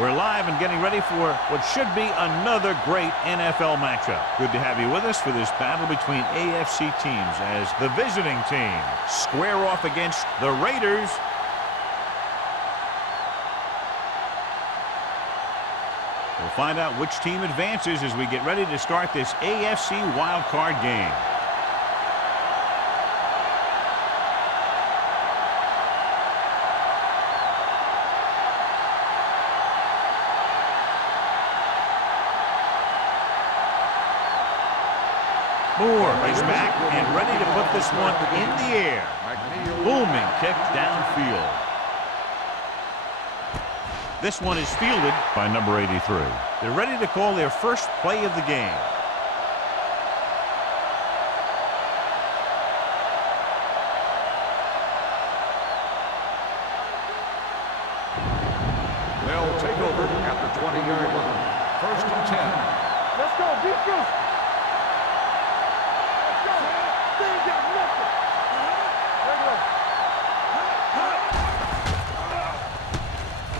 We're live and getting ready for what should be another great NFL matchup. Good to have you with us for this battle between AFC teams as the visiting team square off against the Raiders. We'll find out which team advances as we get ready to start this AFC Wildcard game. Moore is back and ready to put this one in the air. Booming kick downfield. This one is fielded by number 83. They're ready to call their first play of the game. They'll take over at the 20-yard line. First and 10. Let's go, defense.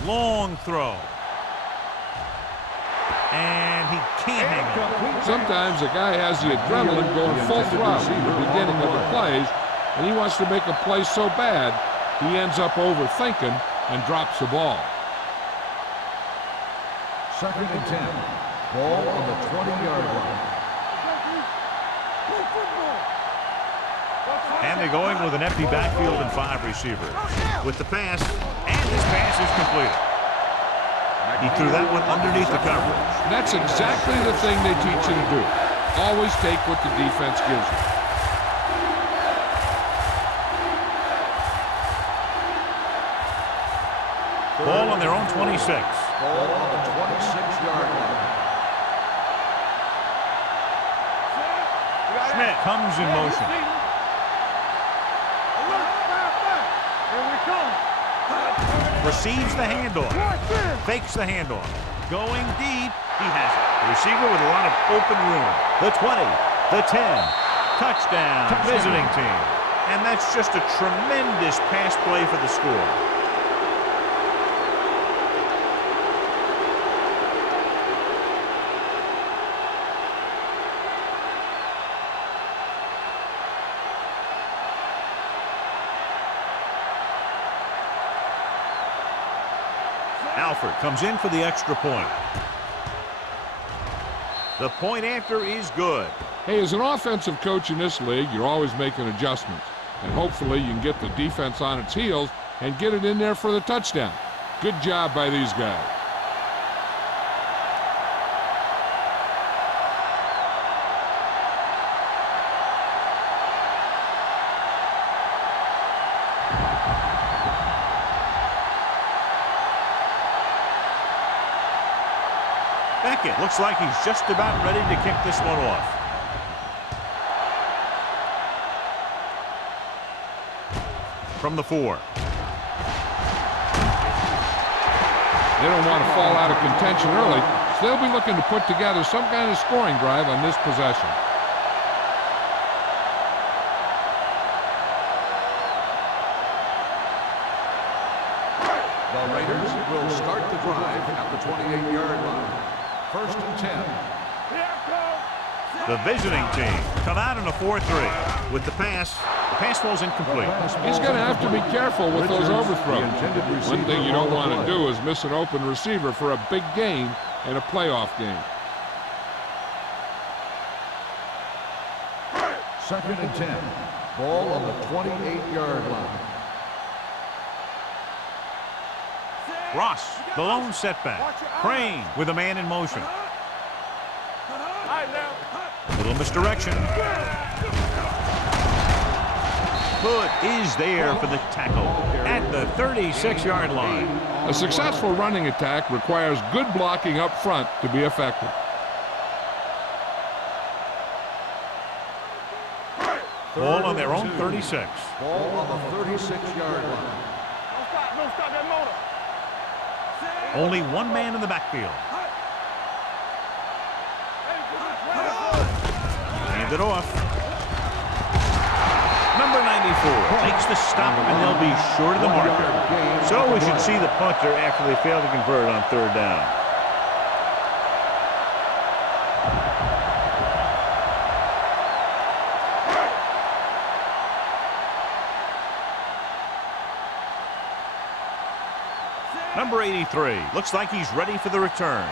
Long throw. And he can't hang on. Sometimes a guy has the adrenaline going full throttle at the beginning of the plays, and he wants to make a play so bad, he ends up overthinking and drops the ball. Second and 10. Ball on the 20-yard line. And they're going with an empty backfield and 5 receivers. With the pass, and this pass is completed. He threw that one underneath the coverage. And that's exactly the thing they teach you to do. Always take what the defense gives you. Ball on their own 26. Ball on the 26-yard line. Schmidt comes in motion. Receives the handoff. Fakes the handoff. Going deep. He has it. The receiver with a lot of open room. The 20. The 10. Touchdown. Visiting team. And that's just a tremendous pass play for the score. Alford comes in for the extra point. The point after is good. Hey, as an offensive coach in this league, you're always making adjustments. And hopefully you can get the defense on its heels and get it in there for the touchdown. Good job by these guys. Beckett looks like he's just about ready to kick this one off. From the 4. They don't want to fall out of contention early, so they'll be looking to put together some kind of scoring drive on this possession. The Raiders will start the drive at the 28-yard line. First and 10. The visiting team come out in a 4-3. With the pass falls incomplete. He's going to have to be careful with those overthrows. One thing you don't want to do is miss an open receiver for a big gain in a playoff game. Second and 10. Ball on the 28-yard line. Ross, the lone setback. Crane with a man in motion. Little misdirection. Foot is there for the tackle at the 36-yard line. A successful running attack requires good blocking up front to be effective. Ball on their own 36. Ball on the 36-yard line. Don't stop that motor. Only one man in the backfield. Hand it off. Number 94 takes the stop, and they'll be short of the marker. So we should see the punter after they fail to convert on third down. Number 83 looks like he's ready for the return.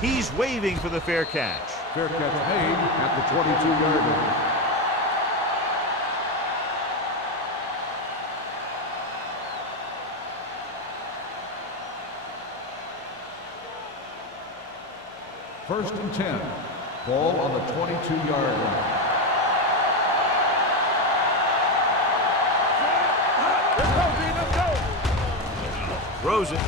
He's waving for the fair catch. Fair catch made at the 22-yard line. First and 10. Ball on the 22-yard line. Throws it.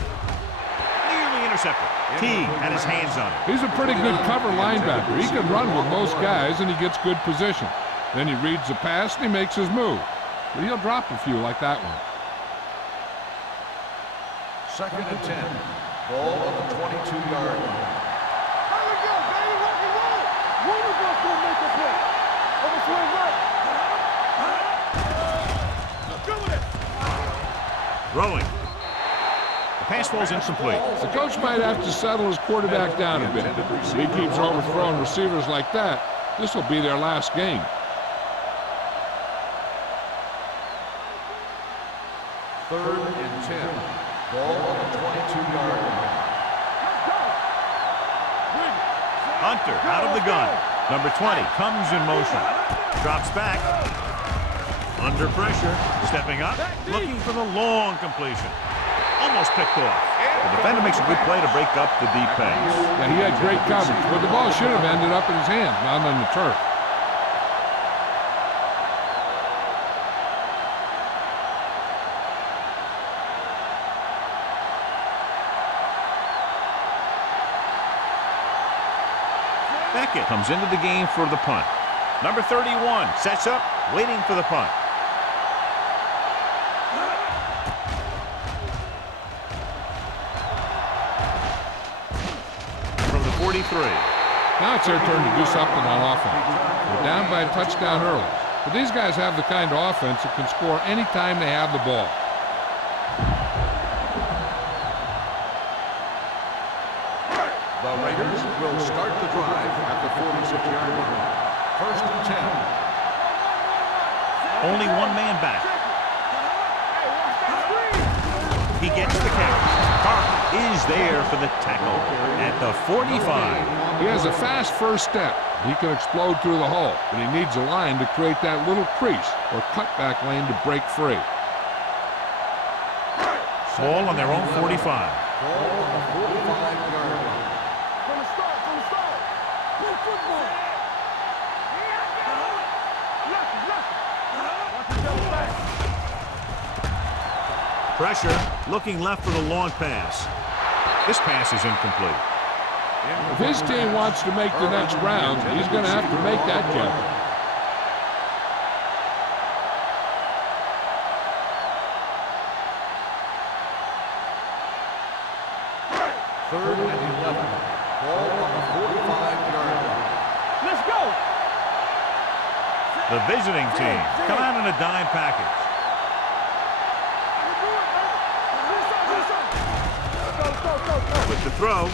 Nearly intercepted. T had his hands on it. He's a pretty good cover linebacker. He can run with most guys, and he gets good position. Then he reads the pass, and he makes his move. But he'll drop a few like that one. Second and 10. Ball on the 22-yard line. Throwing. The pass falls incomplete. The coach might have to settle his quarterback down a bit. If he keeps overthrowing receivers like that, this will be their last game. Third and 10. Ball on the 22-yard line. Hunter out of the gun. Number 20 comes in motion. Drops back. Under pressure. Stepping up. Looking for the long completion. Almost picked off. The defender makes a good play to break up the deep pass. Yeah, he had great coverage, but the ball should have ended up in his hands, not on the turf. Beckett comes into the game for the punt. Number 31 sets up, waiting for the punt. From the 43. Now it's their turn to do something on offense. They're down by a touchdown early. But these guys have the kind of offense that can score any time they have the ball. The Raiders will start the drive at the 46-yard line. First and 10. Only one man back. He gets the catch. Carter is there for the tackle at the 45. He has a fast first step. He can explode through the hole, but he needs a line to create that little crease or cutback lane to break free. Ball on their own 45. Ball on the 45-yard line. Pressure, looking left for the long pass. This pass is incomplete. If his team wants to make the next round, he's going to have to make that jump. Third and 11. Ball on the 45-yard line. Let's go. The visiting team come out in a dime package. With the throw.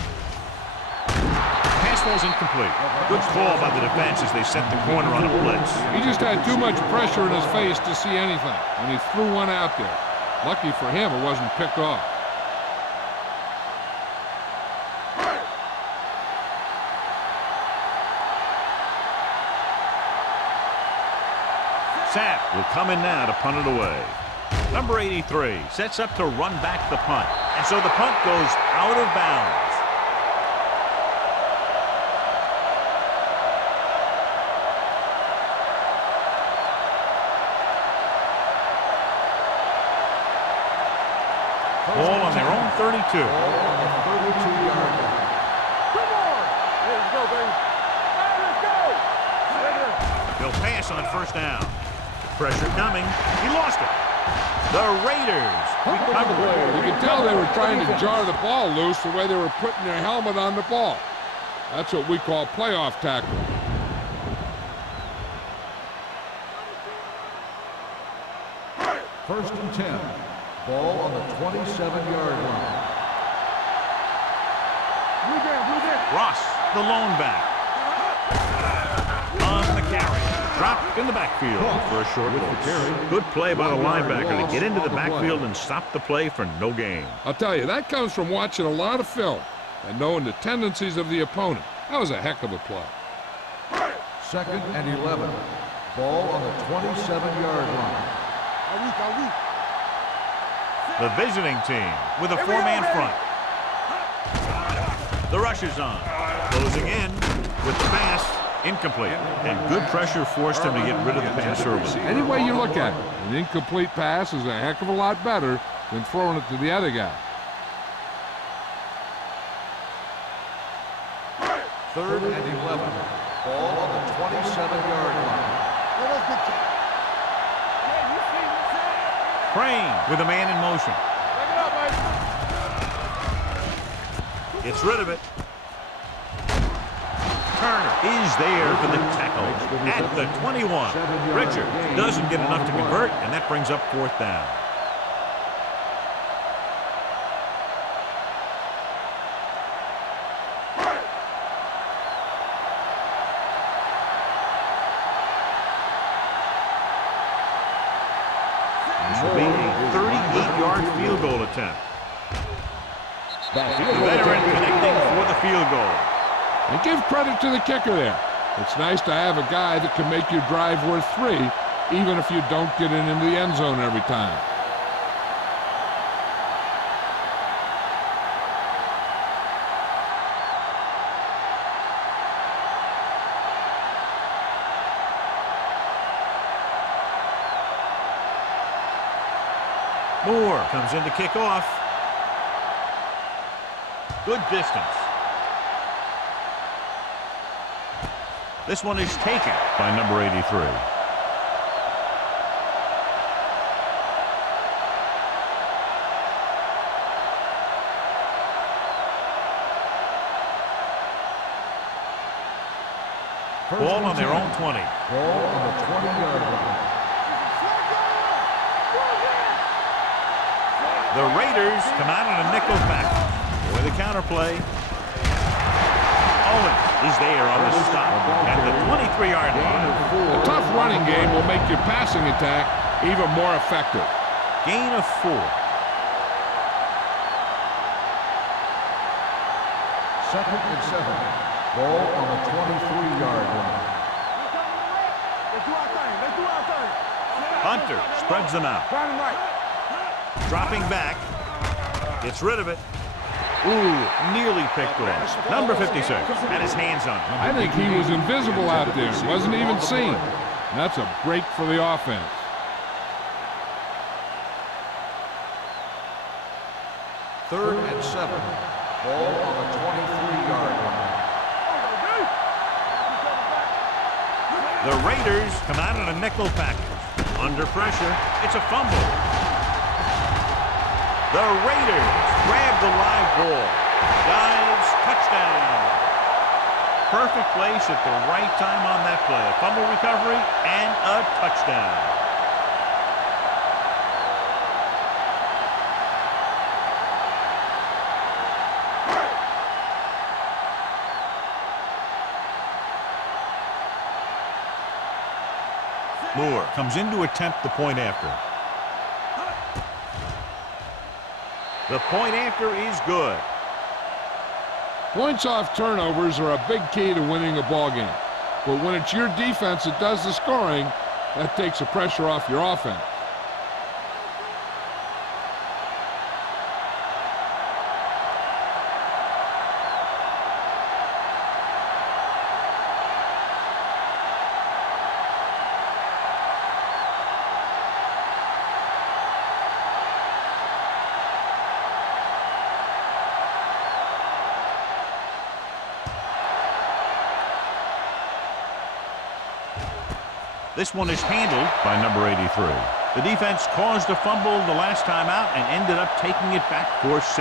Pass falls incomplete. Good call by the defense as they set the corner on a blitz. He just had too much pressure in his face to see anything, and he threw one out there. Lucky for him, it wasn't picked off. Sapp will come in now to punt it away. Number 83 sets up to run back the punt. And so the punt goes out of bounds. Ball on their own 32. Ball on the 32-yard line. Come on. Let's go, baby. Let's go. They'll pass on first down. Pressure coming. He lost it. The Raiders recover. You can tell they were trying to jar the ball loose the way they were putting their helmet on the ball. That's what we call playoff tackle. First and 10. Ball on the 27-yard line. Blue game. Ross, the lone back. On the carry. Dropped in the backfield for a short loss. Good play by the linebacker to get into the backfield and stop the play for no gain. I'll tell you, that comes from watching a lot of film and knowing the tendencies of the opponent. That was a heck of a play. Second and 11. Ball on the 27-yard line. The visiting team with a four-man front. The rush is on. Closing in with the pass. Incomplete. And good pressure forced him to get rid of the pass early. Any way you look at it, an incomplete pass is a heck of a lot better than throwing it to the other guy. Third and 11. Ball on the 27-yard line. Crane with a man in motion. Gets rid of it. Turner is there for the tackle at the 21. Richard doesn't get enough to convert, and that brings up fourth down. This will be a 38-yard field goal attempt. The veteran connecting for the field goal. And give credit to the kicker there. It's nice to have a guy that can make your drive worth 3, even if you don't get it into the end zone every time. Moore comes in to kick off. Good distance. This one is taken by number 83. Ball on their own 20. Ball on the 20-yard line. The Raiders come out on a nickel back. With a counterplay. Owen is there on the stop at the 23-yard line. A tough running game will make your passing attack even more effective. Gain of 4. Second and 7. Ball on the 23-yard line. Hunter spreads them out. Dropping back. Gets rid of it. Ooh, nearly picked off. Number 56 had his hands on it. I think he was invisible out there. Wasn't even seen. And that's a break for the offense. Third and 7. Ball on the 23-yard line. The Raiders come out in a nickel package. Under pressure, it's a fumble. The Raiders grab the live ball. Dives, touchdown. Perfect place at the right time on that play. A fumble recovery and a touchdown. Moore comes in to attempt the point after. The point after is good. Points off turnovers are a big key to winning a ball game. But when it's your defense that does the scoring, that takes the pressure off your offense. This one is handled by number 83. The defense caused a fumble the last time out and ended up taking it back for 6.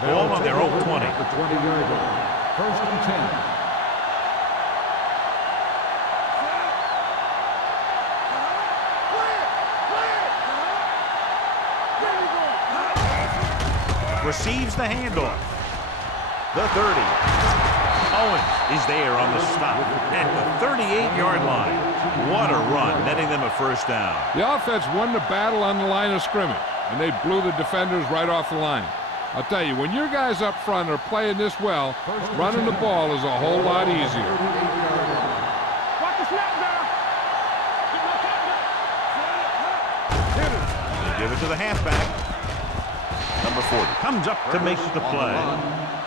Ball on their own 20. The 20-yard line. First and 10. Receives the handoff. The 30. Owens is there on the stop at the 38-yard line. What a run, netting them a first down. The offense won the battle on the line of scrimmage, and they blew the defenders right off the line. I'll tell you, when your guys up front are playing this well, running the ball is a whole lot easier. Watch the snap now. They give it to the halfback. Number 40 comes up to make the play.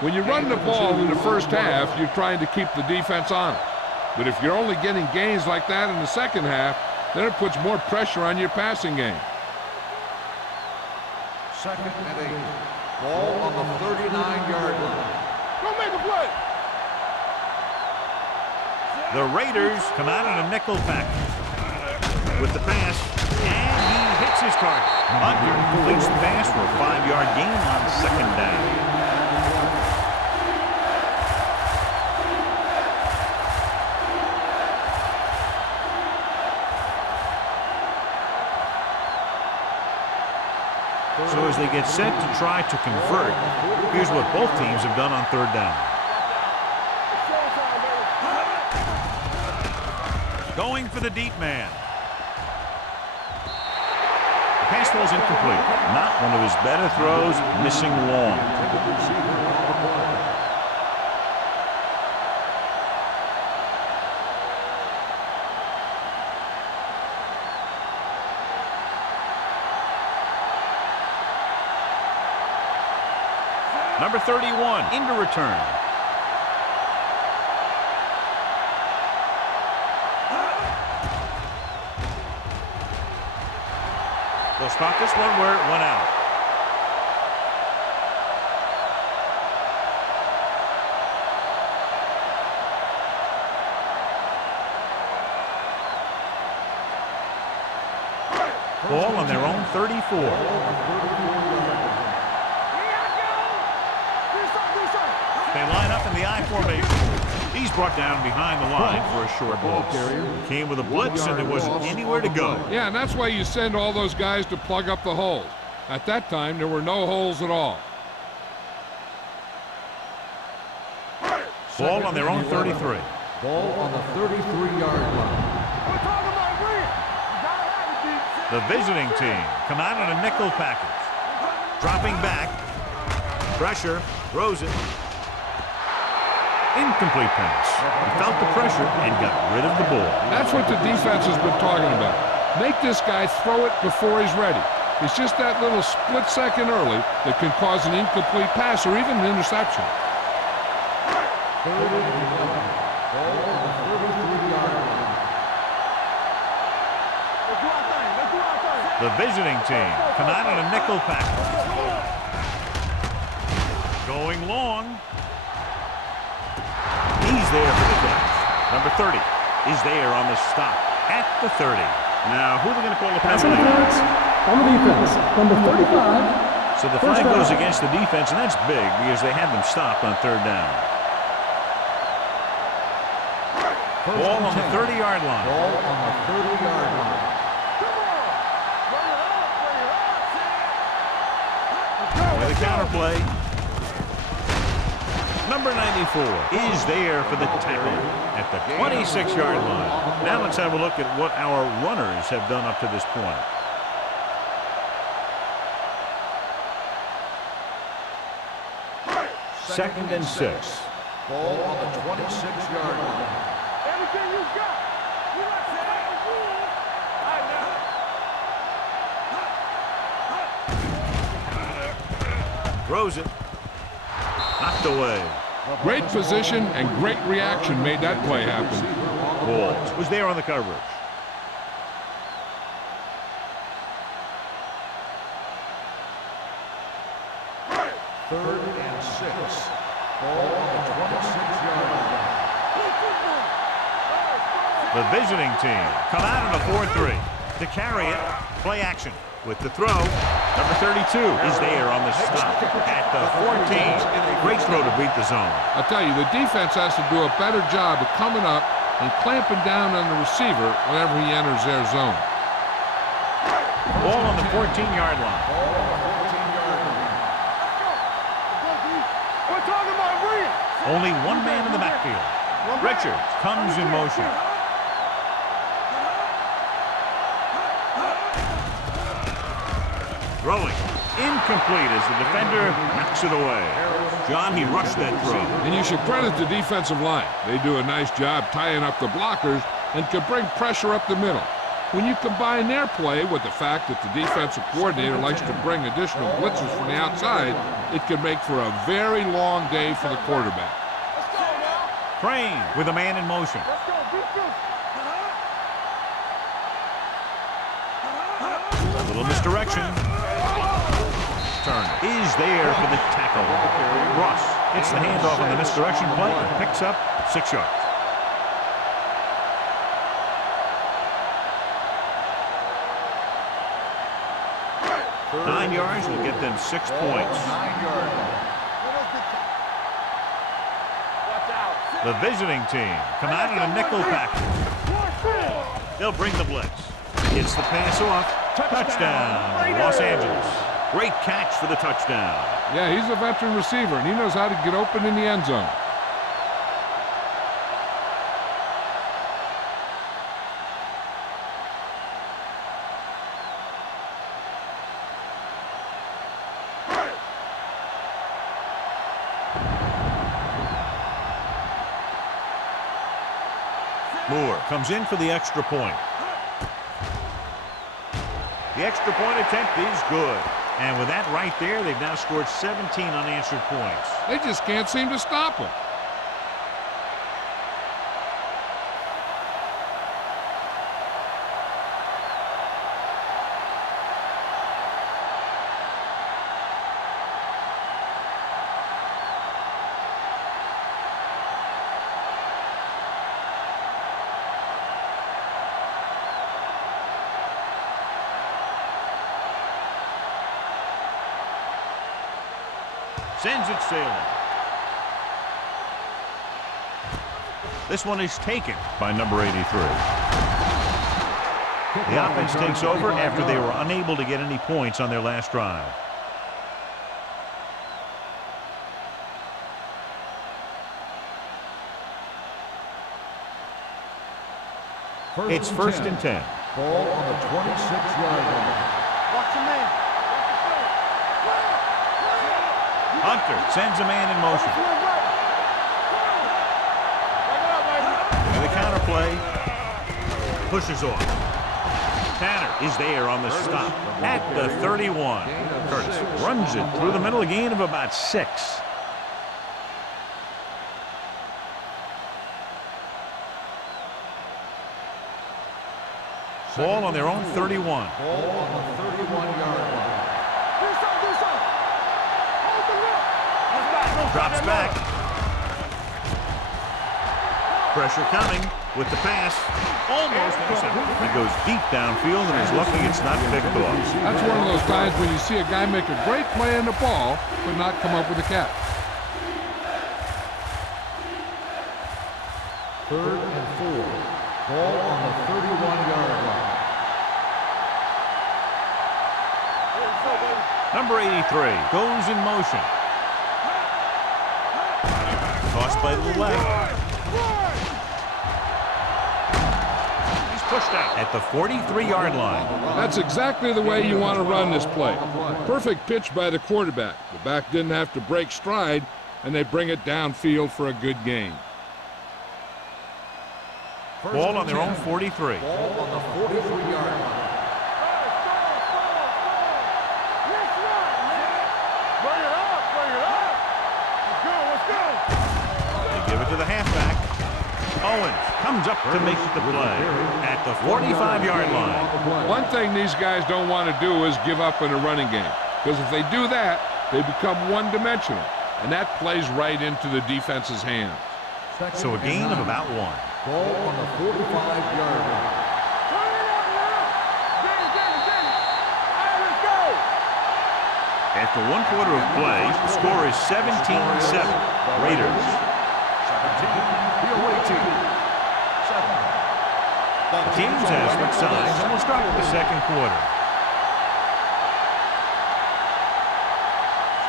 When you run the ball in the first half, you're trying to keep the defense on it. But if you're only getting gains like that in the second half, then it puts more pressure on your passing game. Second and 8. Ball on the 39-yard line. Don't make a play. The Raiders come out in a nickel package with the pass, and he hits his target. Hunter completes the pass for a 5-yard gain on second down. So as they get set to try to convert, here's what both teams have done on third down. Going for the deep man. The pass falls incomplete. Not one of his better throws, missing long. Number 31 into return. They'll stop this one where it went out. Ball on their own 34. They line up in the I formation. He's brought down behind the line for a short blitz. Came with a blitz and there wasn't anywhere to go. Yeah, and that's why you send all those guys to plug up the holes. At that time, there were no holes at all. Ball on their own 33. Ball on the 33-yard line. The visiting team come out in a nickel package. Dropping back. Pressure. Throws it. Incomplete pass. He felt the pressure and got rid of the ball. That's what the defense has been talking about. Make this guy throw it before he's ready. It's just that little split second early that can cause an incomplete pass or even an interception. Third and 11. Ball on the 33-yard line. The visiting team come out in a nickel package. Going long. He's there for the catch. Number 30 is there on the stop at the 30. Now, who are they going to call the penalty? On the defense, number 35. So the flag goes against the defense, and that's big because they had them stopped on third down. Ball on the 30-yard line. Ball on the 30-yard line. With a counter play. Number 94 is there for the tackle at the 26-yard line. Now let's have a look at what our runners have done up to this point. Second and 6. Ball on the 26-yard line. Everything you got. You like to Throws it. Knocked away. Great position and great reaction made that play happen. Walls was there on the coverage. Third and Ball on the 26-yard line. The visiting team come out in a 4-3. To carry it, play action with the throw. Number 32 is there on the stop at the 14. Great throw to beat the zone. I'll tell you, the defense has to do a better job of coming up and clamping down on the receiver whenever he enters their zone. Ball on the 14-yard line. We're talking about Williams. Only one man in the backfield. Richards comes in motion. Throwing. Incomplete as the defender knocks it away. John, he rushed that throw. And you should credit the defensive line. They do a nice job tying up the blockers and can bring pressure up the middle. When you combine their play with the fact that the defensive coordinator likes to bring additional blitzes from the outside, it can make for a very long day for the quarterback. Crane with a man in motion. Let's go, defense. A little misdirection. Turner is there for the tackle. Ross gets the handoff on the misdirection play and picks up 6 yards. Third 9 yards will get them 6 points. 9-yard line. Watch out. The visiting team come out in a nickel package. They'll bring the blitz. Gets the pass off. Touchdown, Los Angeles. Great catch for the touchdown. Yeah, he's a veteran receiver, and he knows how to get open in the end zone. Moore comes in for the extra point. The extra point attempt is good. And with that right there, they've now scored 17 unanswered points. They just can't seem to stop him. Sends it sailing. This one is taken by number 83. The offense takes over after they were unable to get any points on their last drive. It's first and 10. Ball on the 26-yard line. Watch your man. Hunter sends a man in motion. And the counter play pushes off. Tanner is there on the stop at the 31. Curtis runs it through the middle, a gain of about 6. Ball on their own 31. Ball on the 31-yard line. Drops back. Pressure coming with the pass. Almost intercepted. He goes deep downfield and is lucky it's not picked off. That's one of those times when you see a guy make a great play on the ball, but not come up with a catch. Third and 4. Ball on the 31-yard line. Number 83 goes in motion. Tossed by the left. He's pushed out at the 43-yard line. That's exactly the way you want to run this play. Perfect pitch by the quarterback. The back didn't have to break stride, and they bring it downfield for a good gain. Ball on their own 43. Ball on the 43-yard line. Give it to the halfback. Owens comes up to make the play at the 45-yard line. One thing these guys don't want to do is give up in a running game, because if they do that, they become one-dimensional. and that plays right into the defense's hands. So a gain of about 1. Ball on the 45-yard line. Turn it up now. Get it. All right, let's go. After 1 quarter of play, the score is 17-7. Raiders. 17, the away team. 7. The teams have switched sides, and we'll start with the second quarter.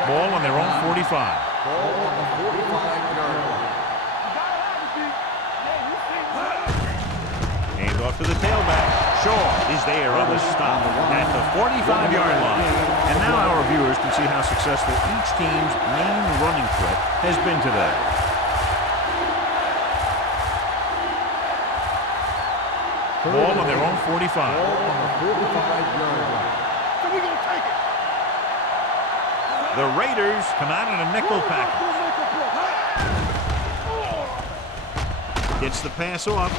Ball on their own 45. Ball on the 45-yard line. Hand off to the tailback. Shaw is there on the stop at the 45-yard line. And now our viewers can see how successful each team's main running threat has been today. Ball on their own 45. Ball on the 45-yard line. So we're going to take it. The Raiders come out in a nickel package. Gets the pass off.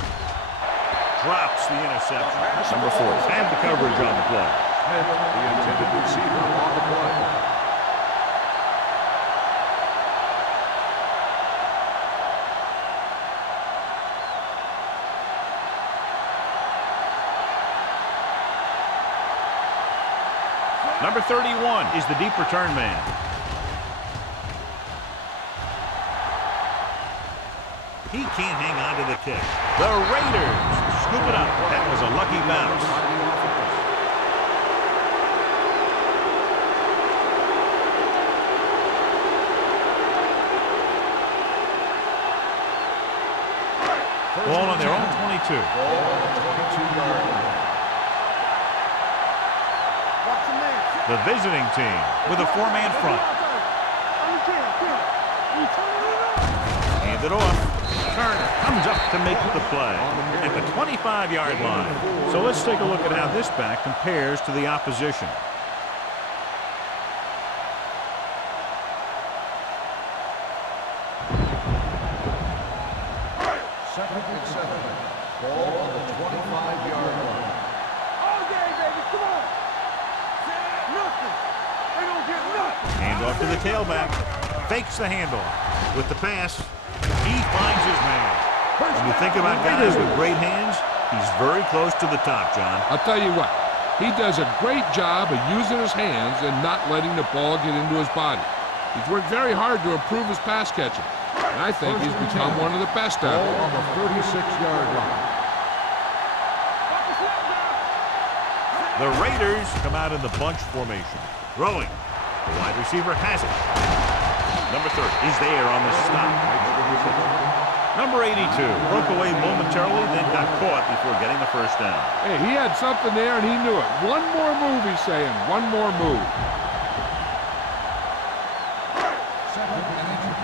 Drops the interception. Number 4 had the coverage on the play. Smith, the intended receiver on the play. Number 31 is the deep return man. He can't hang on to the kick. The Raiders scoop it up. That was a lucky bounce. Ball on their own 22. Ball on the 22-yard line. The visiting team with a 4-man front. Hand it off. Turner comes up to make the play at the 25-yard line. So let's take a look at how this back compares to the opposition. Second and 7. Ball on the 25-yard line. All day, baby. Come on. Nothing. They don't get nothing. Hand off to the tailback. Fakes the handoff. With the pass, he finds his man. When you think about guys with great hands, he's very close to the top, John. I'll tell you what, he does a great job of using his hands and not letting the ball get into his body. He's worked very hard to improve his pass catching, and I think he's become one of the best at Ball it. on the 36-yard line. The Raiders come out in the bunch formation. Throwing. The wide receiver has it. Number 30 is there on the stop. Number 82 broke away momentarily, then got caught before getting the first down. Hey, he had something there, and he knew it. One more move, he's saying. One more move. Second and inches.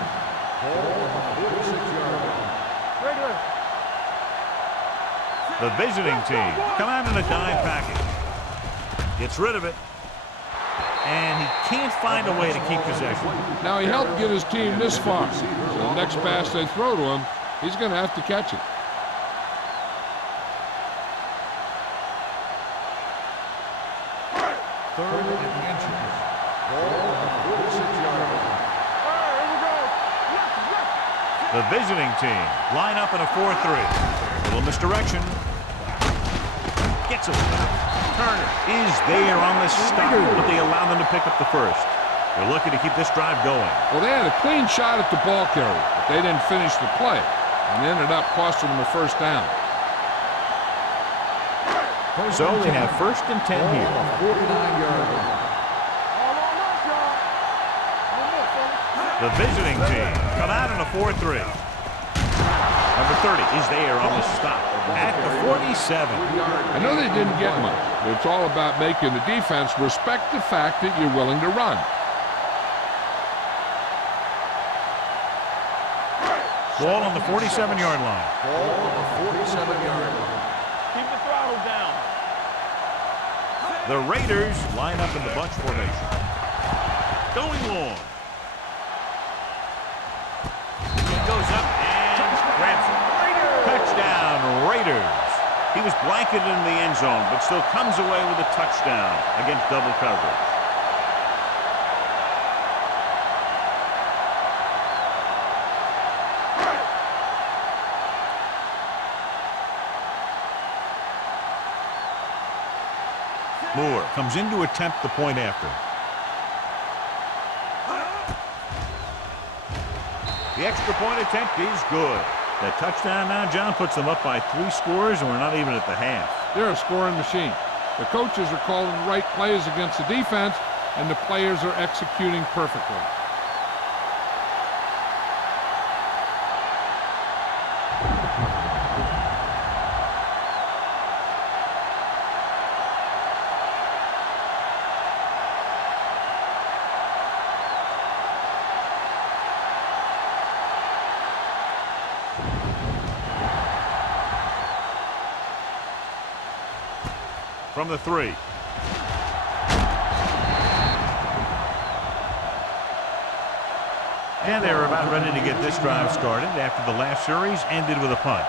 Ball on the 46-yard line. The visiting team come out in a dime package. Gets rid of it. And he can't find a way to keep possession. Now, he helped get his team this far. So the next pass they throw to him, he's going to have to catch it. Third and inches. Ball on the 46-yard line. The visiting team line up in a 4-3. Little misdirection. Gets it. Turner is there on the stop, but they allow them to pick up the first. They're looking to keep this drive going. Well, they had a clean shot at the ball carrier, but they didn't finish the play and ended up costing them a first down. So they have first and 10 here. 49-yard line. The visiting team come out in a 4-3. Number 30 is there on the stop at the 47. I know they didn't get much, but it's all about making the defense respect the fact that you're willing to run. Ball on the 47-yard line. Ball on the 47-yard line. Keep the throttle down. The Raiders line up in the bunch formation. Going long. He goes up and grabs it. Touchdown, Raiders. He was blanketed in the end zone, but still comes away with a touchdown against double coverage. Moore comes in to attempt the point after. The extra point attempt is good. That touchdown now, John, puts them up by 3 scores, and we're not even at the half. They're a scoring machine. The coaches are calling the right plays against the defense, and the players are executing perfectly. From the 3. And they're about ready to get this drive started after the last series ended with a punt.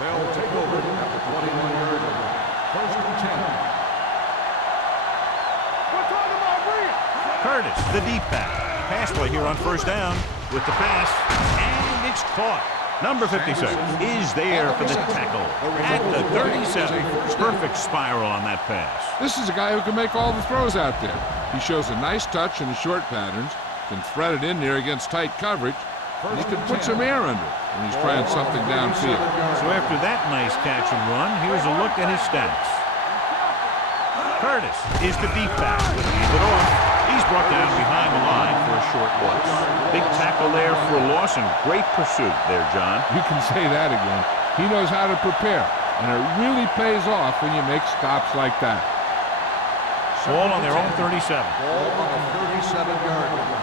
They'll take over at the 21-yard line. First and 10. We're talking about Rhea. Curtis, the deep back. Pass play here on first down with the pass, and it's caught. Number 56 is there for the tackle at the 37. Perfect spiral on that pass. This is a guy who can make all the throws out there. He shows a nice touch in the short patterns, can thread it in there against tight coverage, and he can put some air under it when he's trying something downfield. So after that nice catch and run, here's a look at his stats. Curtis is the deep back with it off. He's brought down behind the line for a short loss. Big tackle there for a loss and great pursuit there, John. You can say that again. He knows how to prepare, and it really pays off when you make stops like that. Ball on their own 37. Ball on the 37-yard line.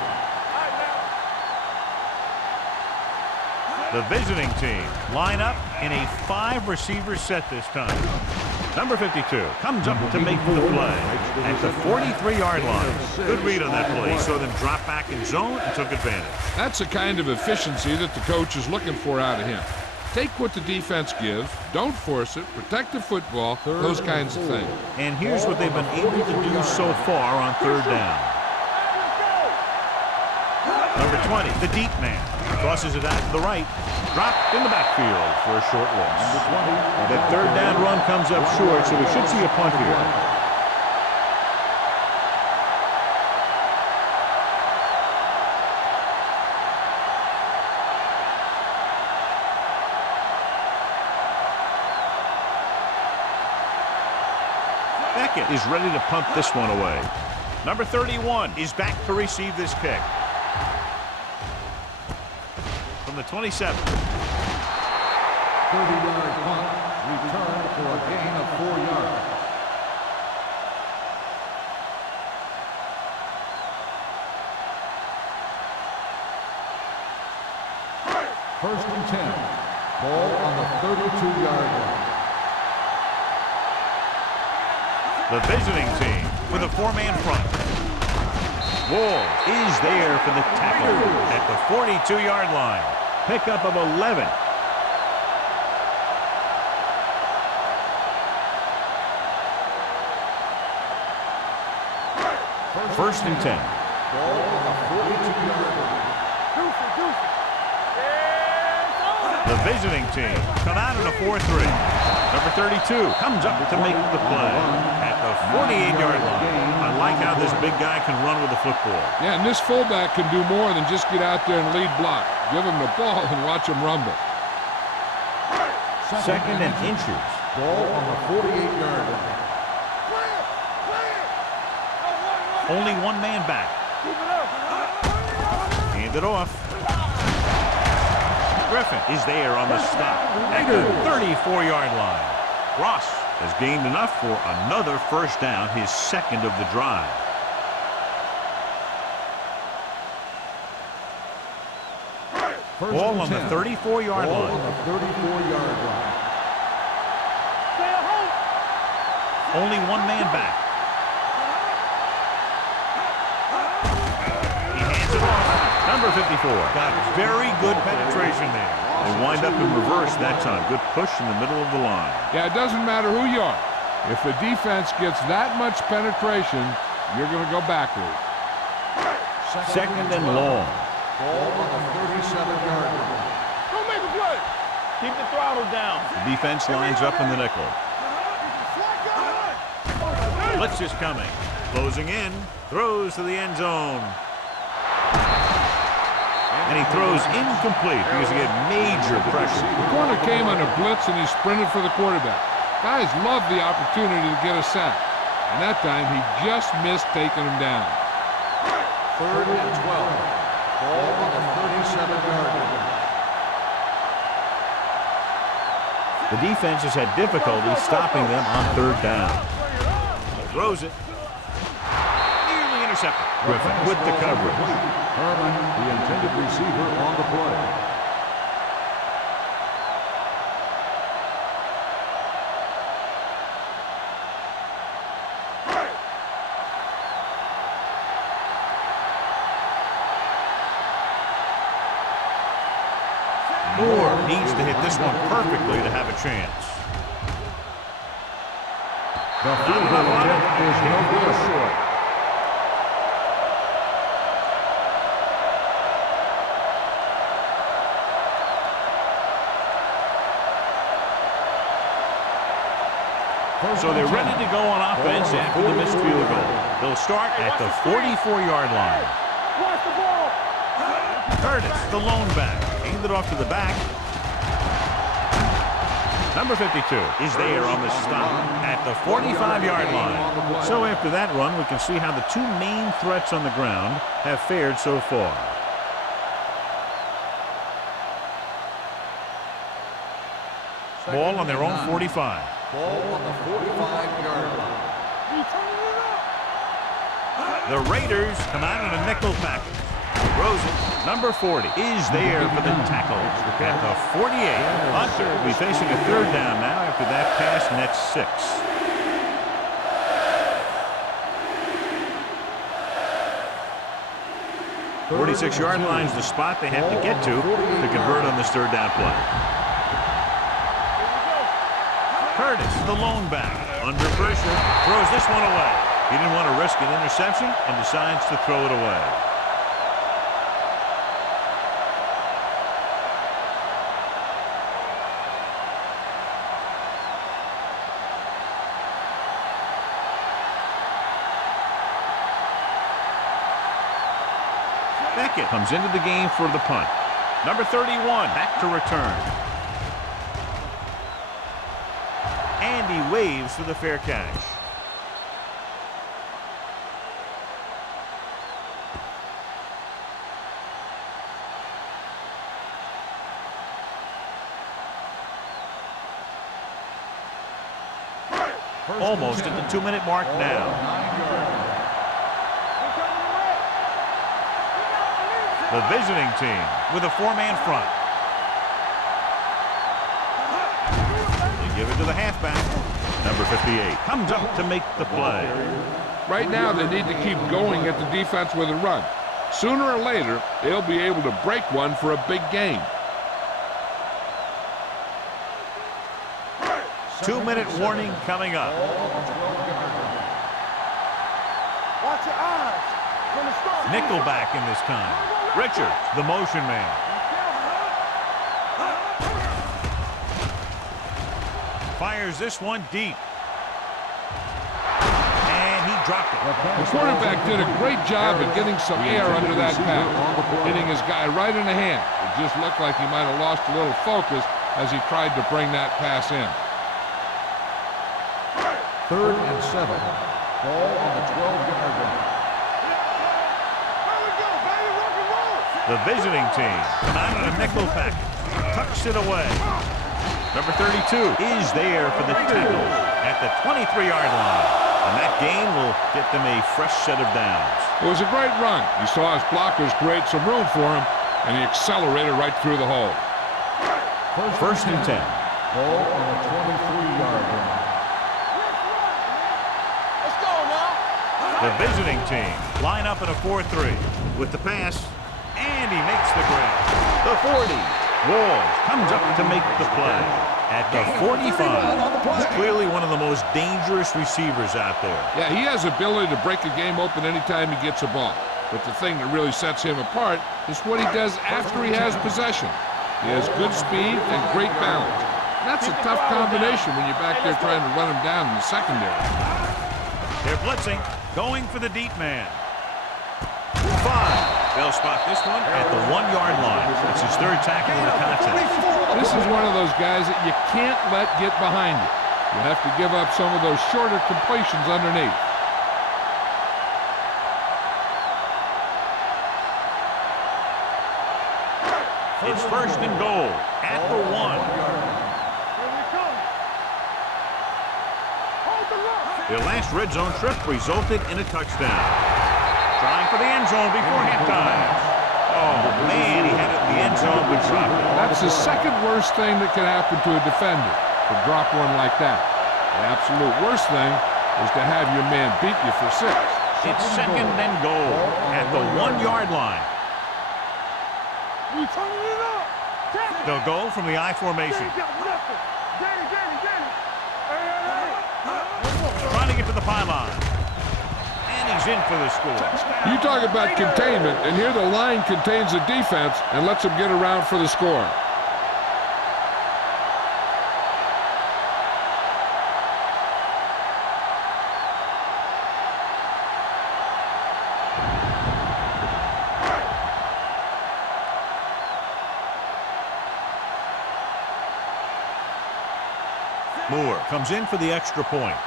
The visiting team line up in a 5-receiver set this time. Number 52 comes up to make the play at the 43-yard line. Good read on that play. Saw them drop back in zone and took advantage. That's the kind of efficiency that the coach is looking for out of him. Take what the defense gives, don't force it, protect the football, those kinds of things. And here's what they've been able to do so far on third down. Number 20, the deep man. Crosses it out to the right. Dropped in the backfield for a short loss. That third down run comes up short, so we should see a punt here. Beckett is ready to punt this one away. Number 31 is back to receive this kick. From the 27. 30-yard punt, return for a gain of 4 yards. First and 10. Ball on the 32-yard line. The visiting team with a 4-man front. Wall is there for the tackle at the 42-yard line. Pickup of 11. First and 10. Ball on the 42-yard line. The visiting team come out in a 4-3. Number 32 comes up to make the play at the 48-yard line. I like how this big guy can run with the football. Yeah, and this fullback can do more than just get out there and lead block. Give him the ball and watch him rumble. Second and inches. Ball on the 48-yard line. Only one man back. Hand it off. Griffin is there on the stop at the 34-yard line. Ross has gained enough for another first down, his second of the drive. Ball on the 34-yard line. On the 34-yard line. Only one man back. He hands it off. Number 54 got very good penetration there. They wind up in reverse that time. Good push in the middle of the line. Yeah, it doesn't matter who you are. If the defense gets that much penetration, you're going to go backward. Second and long. Ball on the 37-yard line. Don't make a play. Keep the throttle down. The defense lines up in the nickel. Blitz is coming. Closing in. Throws to the end zone. And he throws incomplete because he had major pressure. The corner came on a blitz and he sprinted for the quarterback. Guys love the opportunity to get a sack. And that time he just missed taking him down. 3rd and 12. Ball on the 37-yard line. The defense has had difficulty stopping them on 3rd down. Throws it. Nearly intercepted. Griffin with the coverage. Herman, the intended receiver, on the play. Moore needs to hit this one perfectly to have a chance. The field goal attempt is no good. So they're ready to go on offense after the missed field goal. They'll start at the 44-yard line. Watch the ball. Curtis, the lone back, aimed it off to the back. Number 52 is there on the stop at the 45-yard line. So after that run, we can see how the two main threats on the ground have fared so far. Ball on their own 45. Ball on the 45-yard line. The Raiders come out in a nickel package. Throws it. Number 40 is there for the tackle at the 48. Hunter will be facing a 3rd down now after that pass nets 6. The 46-yard line is the spot they have to get to convert on this 3rd down play. Curtis, the lone back, under pressure, throws this one away. He didn't want to risk an interception and decides to throw it away. Beckett comes into the game for the punt. Number 31 back to return. And he waves for the fair catch. Almost at the 2-minute mark now. The visiting team with a 4-man front. They give it to the halfback. Number 58 comes up to make the play. Right now they need to keep going at the defense with a run. Sooner or later, they'll be able to break one for a big game. 2-minute warning coming up. Watch your eyes. Nickelback in this time. Richards, the motion man. Fires this one deep. And he dropped it. The quarterback did a great job of getting some air under that pass, hitting his guy right in the hand. It just looked like he might have lost a little focus as he tried to bring that pass in. 3rd and 7. Ball on the 12-yard line. The visiting team come out in a nickel package. Tucks it away. Number 32 is there for the tackle at the 23-yard line. And that gain will get them a fresh set of downs. It was a great run. He saw his blockers create some room for him, and he accelerated right through the hole. First and 10. Ball on the 23-yard line. The visiting team line up in a 4-3 with the pass, and he makes the grab. The 40. Walls comes up to make the play. At the 45, he's clearly one of the most dangerous receivers out there. Yeah, he has the ability to break a game open anytime he gets a ball. But the thing that really sets him apart is what he does after he has possession. He has good speed and great balance. That's a tough combination when you're back there trying to run him down in the secondary. They're blitzing, going for the deep man. 5. They'll spot this one at the 1-yard line. That's his 3rd tackle of the contest. This is one of those guys that you can't let get behind you. You have to give up some of those shorter completions underneath. It's 1st and goal at the 1. Their last red zone trip resulted in a touchdown. Trying for the end zone before halftime. Oh, man, he had it in the end zone, but dropped it. That's the second worst thing that can happen to a defender, to drop one like that. The absolute worst thing is to have your man beat you for 6. It's 2nd and goal at the 1-yard line. You turning it up. They'll go from the I formation. Trying to get to the pylon. And he's in for the score. You talk about containment, and here the line contains the defense and lets them get around for the score. Moore comes in for the extra point.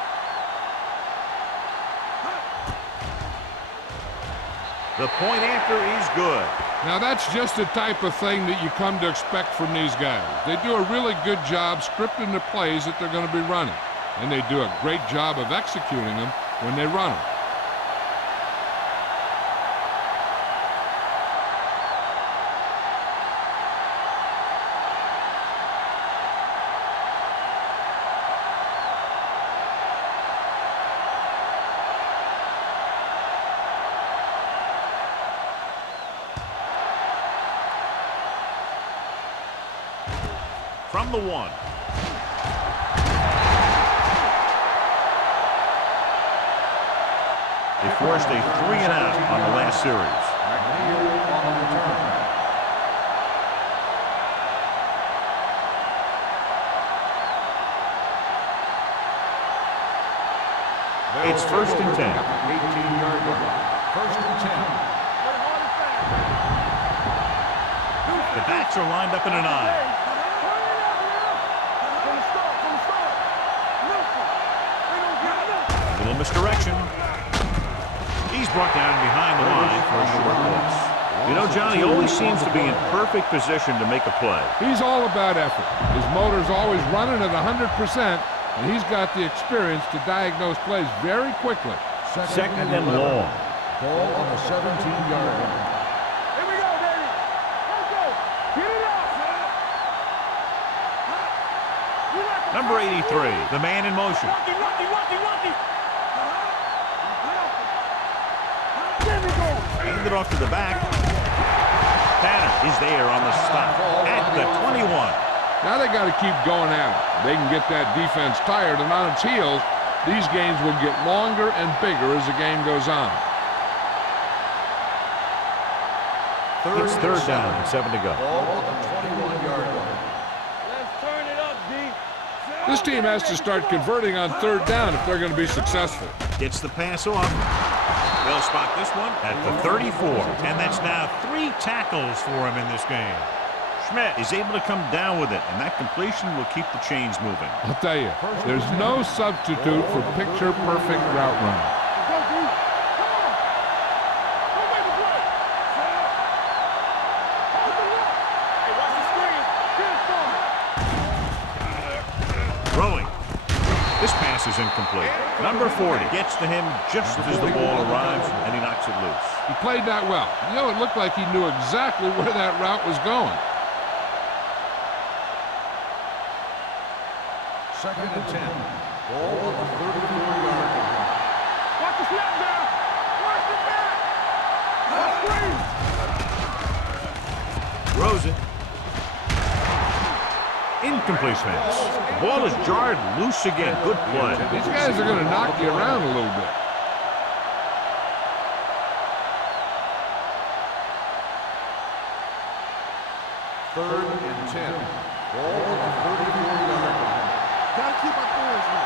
The point after is good. Now that's just the type of thing that you come to expect from these guys. They do a really good job scripting the plays that they're going to be running. And they do a great job of executing them when they run them. From the 1. They forced a 3-and-out on the last series. It's 1st and 10. 18-yard line. 1st and 10. The backs are lined up in an I. A little misdirection. He's brought down behind the line for a short loss. You know, John, he always seems to be in perfect position to make a play. He's all about effort. His motor's always running at 100%, and he's got the experience to diagnose plays very quickly. 2nd and long. Ball on the 17-yard line. Here we go, baby. Let's go. Get it out. Number 83, the man in motion. Lucky. Hand it off to the back. Tanner is there on the stop at the 21. Now they got to keep going at it. They can get that defense tired and on its heels. These games will get longer and bigger as the game goes on. It's 3rd down and 7 to go. Ball on the 21-yard line. Let's turn it up, D. This team has to start converting on 3rd down if they're going to be successful. Gets the pass off. They'll spot this one at the 34. And that's now 3 tackles for him in this game. Schmidt is able to come down with it, and that completion will keep the chains moving. I'll tell you, there's no substitute for picture-perfect route running. Go, D. Come on. Go make the play. Hold the lock. Hey, watch the screen. Get it from me. Throwing. This pass is incomplete. Number 40 gets to him just as the ball arrives, and he knocks it loose. He played that well. You know, it looked like he knew exactly where that route was going. 2nd and 10. Ball on the 34-yard line. Watch the snap now. Watch the back. Screen. Throws it. Incomplete pass. The ball is jarred loose again. Good play. These guys are going to knock you around a little bit. 3rd and 10. Ball on the 34-yard line. Gotta keep our boys in.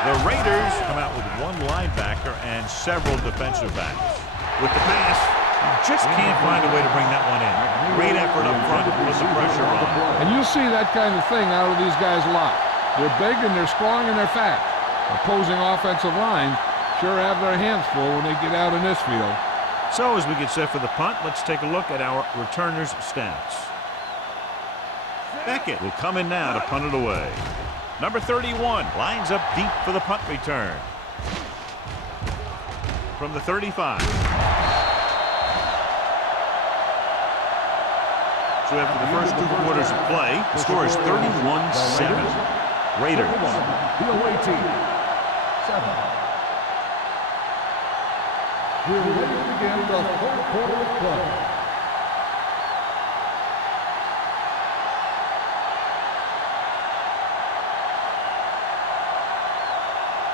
The Raiders come out with one linebacker and several defensive backs. With the pass, you just can't find a way to bring that one in. Great effort up front to put the pressure on. And you'll see that kind of thing out of these guys a lot. They're big and they're strong and they're fast. Opposing offensive lines sure have their hands full when they get out in this field. So as we get set for the punt, let's take a look at our returners' stats. Beckett will come in now to punt it away. Number 31 lines up deep for the punt return. From the 35. So after the first 2 quarters of play, the score is 31-7. Raiders. The away team. 7. We're ready to begin the 4th quarter of play.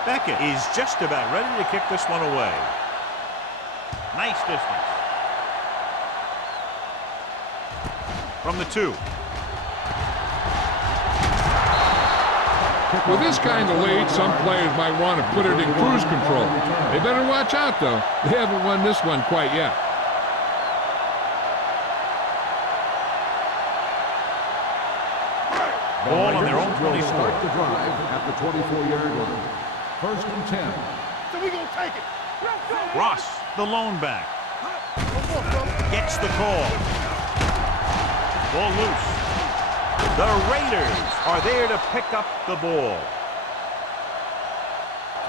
Beckett is just about ready to kick this one away. Nice distance. From the 2. With this kind of lead, some players might want to put it in cruise control. They better watch out, though. They haven't won this one quite yet. Ball on their own 24. Start the drive at the 24-yard line. 1st and 10. So we gonna take it. Ross, the lone back, gets the call. Ball loose. The Raiders are there to pick up the ball.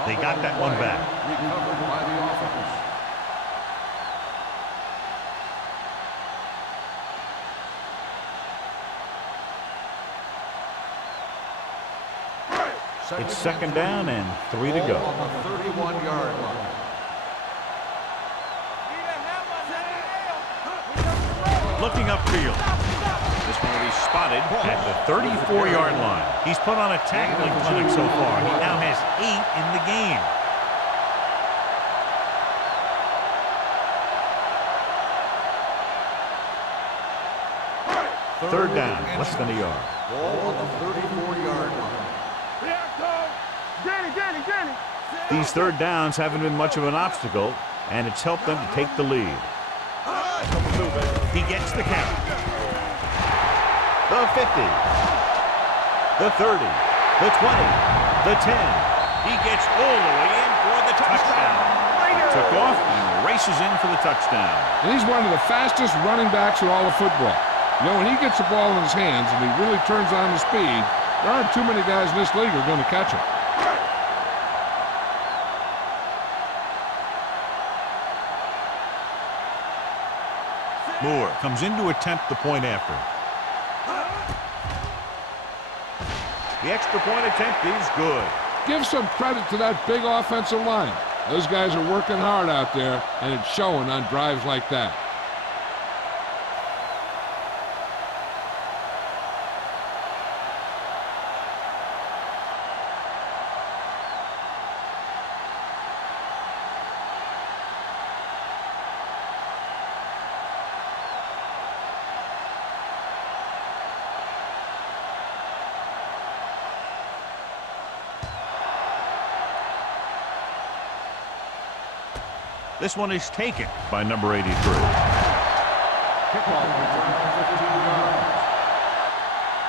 They got that one back. Recovered by the offense. It's 2nd down and 3 to go. On the 31-yard line. Looking upfield. This one will be spotted at the 34-yard line. He's put on a tackling clinic so far. He now has 8 in the game. Third down, less than a yard. Ball on the 34-yard line. Danny. These third downs haven't been much of an obstacle, and it's helped them to take the lead. He gets the count. The 50. The 30. The 20. The 10. He gets all the way in for the touchdown. Took off and races in for the touchdown. And he's one of the fastest running backs in all of football. You know, when he gets the ball in his hands and he really turns on the speed, there aren't too many guys in this league who are going to catch him. Moore comes in to attempt the point after. The extra point attempt is good. Give some credit to that big offensive line. Those guys are working hard out there, and it's showing on drives like that. This one is taken by number 83. Kickoff return 15 yards.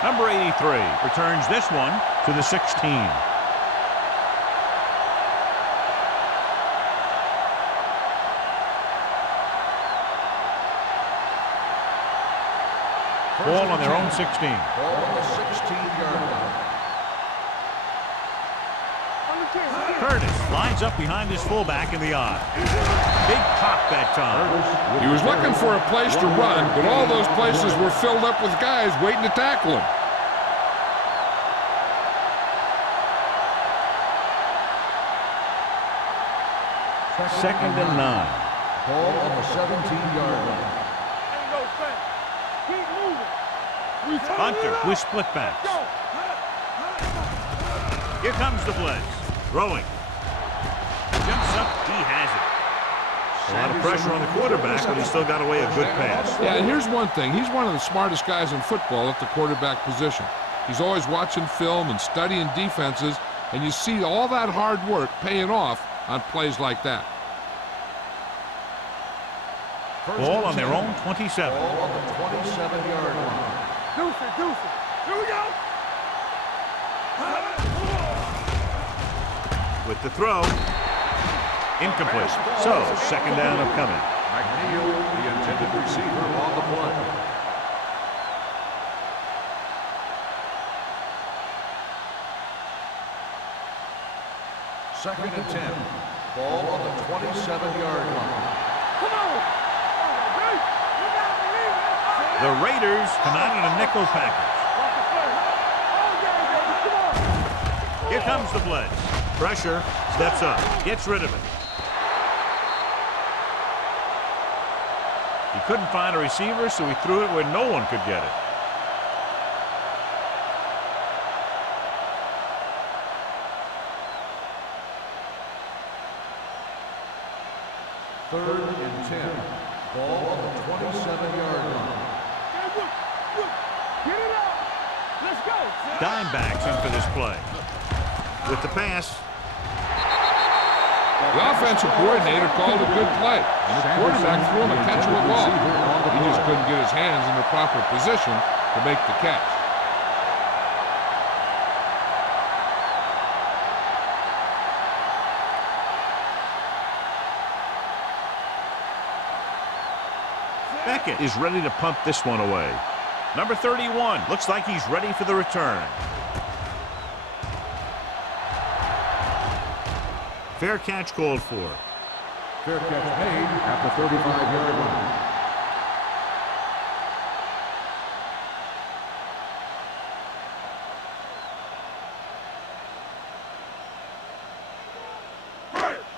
Number 83 returns this one to the 16. Ball on their own 16. Ball on the 16-yard line. Curtis lines up behind his fullback in the eye. Big pop that time. He was looking for a place to run, but all those places were filled up with guys waiting to tackle him. 2nd and 9. Ball on the 17-yard line. Ain't no thing. Keep moving. Hunter with split backs. Here comes the blitz. Throwing. Jumps up. He has it. A lot of pressure on the quarterback, but he still got away a good pass. Yeah, and here's one thing. He's one of the smartest guys in football at the quarterback position. He's always watching film and studying defenses, and you see all that hard work paying off on plays like that. Ball on their own 27. Ball on the 27-yard line. Deuce it, deuce it. Here we go. With the throw. Incomplete. So, second down upcoming. McNeil, the intended receiver, on the play. Second and 10. Ball on the 27-yard line. Come on. The Raiders come out in a nickel package. Here comes the blitz. Pressure, steps up, gets rid of it. He couldn't find a receiver, so he threw it where no one could get it. Third and 10. Ball on the 27-yard line. Get it up. Let's go. Dimebacks in for this play. With the pass. The offensive coordinator called a good play, and the quarterback threw him a catchable ball. He just couldn't get his hands in the proper position to make the catch. Beckett is ready to punt this one away. Number 31 looks like he's ready for the return. Fair catch called for. Fair catch made at the 35-yard line.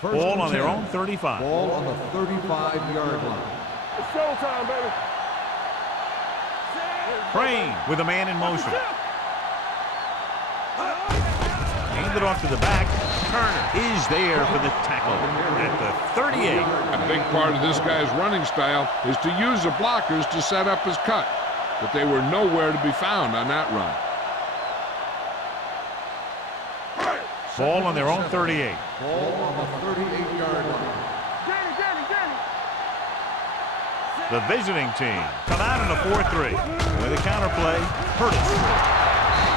Ball on their own 35. Ball on the 35-yard line. It's showtime, baby. Crane with a man in motion. Hand it off to the back. Turner is there for the tackle at the 38. A big part of this guy's running style is to use the blockers to set up his cut, but they were nowhere to be found on that run. Ball on their own 38. Ball on the 38-yard line. Danny. The visiting team come out in a 4-3. With a counterplay, Curtis.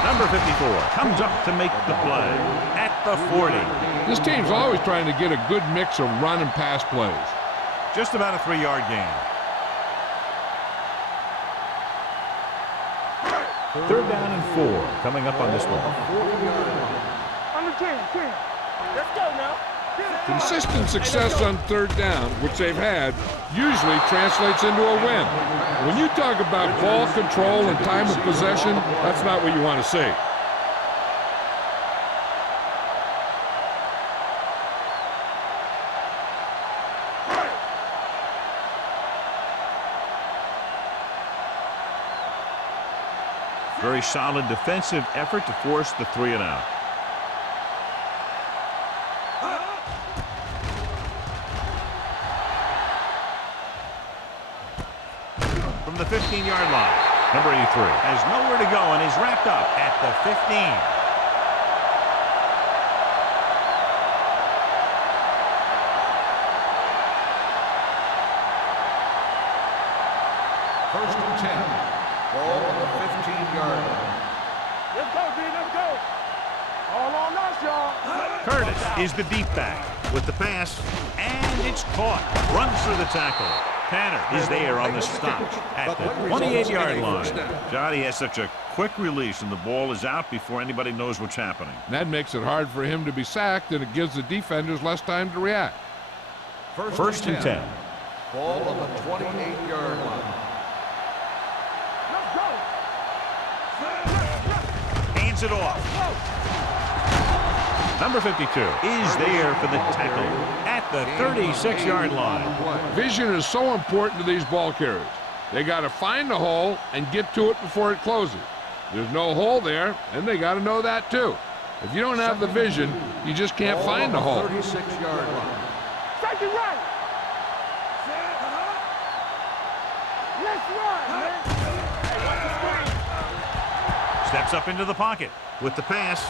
Number 54 comes up to make the play at the 40. This team's always trying to get a good mix of run and pass plays. Just about a 3-yard gain. Third down and 4 coming up on this one. Under 10. Let's go now. Consistent success on third down, which they've had, usually translates into a win. When you talk about ball control and time of possession, that's not what you want to see. Very solid defensive effort to force the 3-and-out. From the 15-yard line, number 83 has nowhere to go and is wrapped up at the 15. First and 10. Ball on the 15-yard line. Let's go, D. Let's go. All on us, y'all. Curtis is the deep back with the pass, and it's caught. Runs through the tackle. Tanner is there on the stop at the 28-yard line. Johnny has such a quick release, and the ball is out before anybody knows what's happening. That makes it hard for him to be sacked, and it gives the defenders less time to react. First and 10. Ball on the 28-yard line. Let's go. Hands it off. Number 52 is there for the tackle at the 36-yard line. Vision is so important to these ball carriers. They got to find the hole and get to it before it closes. There's no hole there, and they got to know that too. If you don't have the vision, you just can't find the hole. 36-yard line. Take it right. Steps up into the pocket with the pass.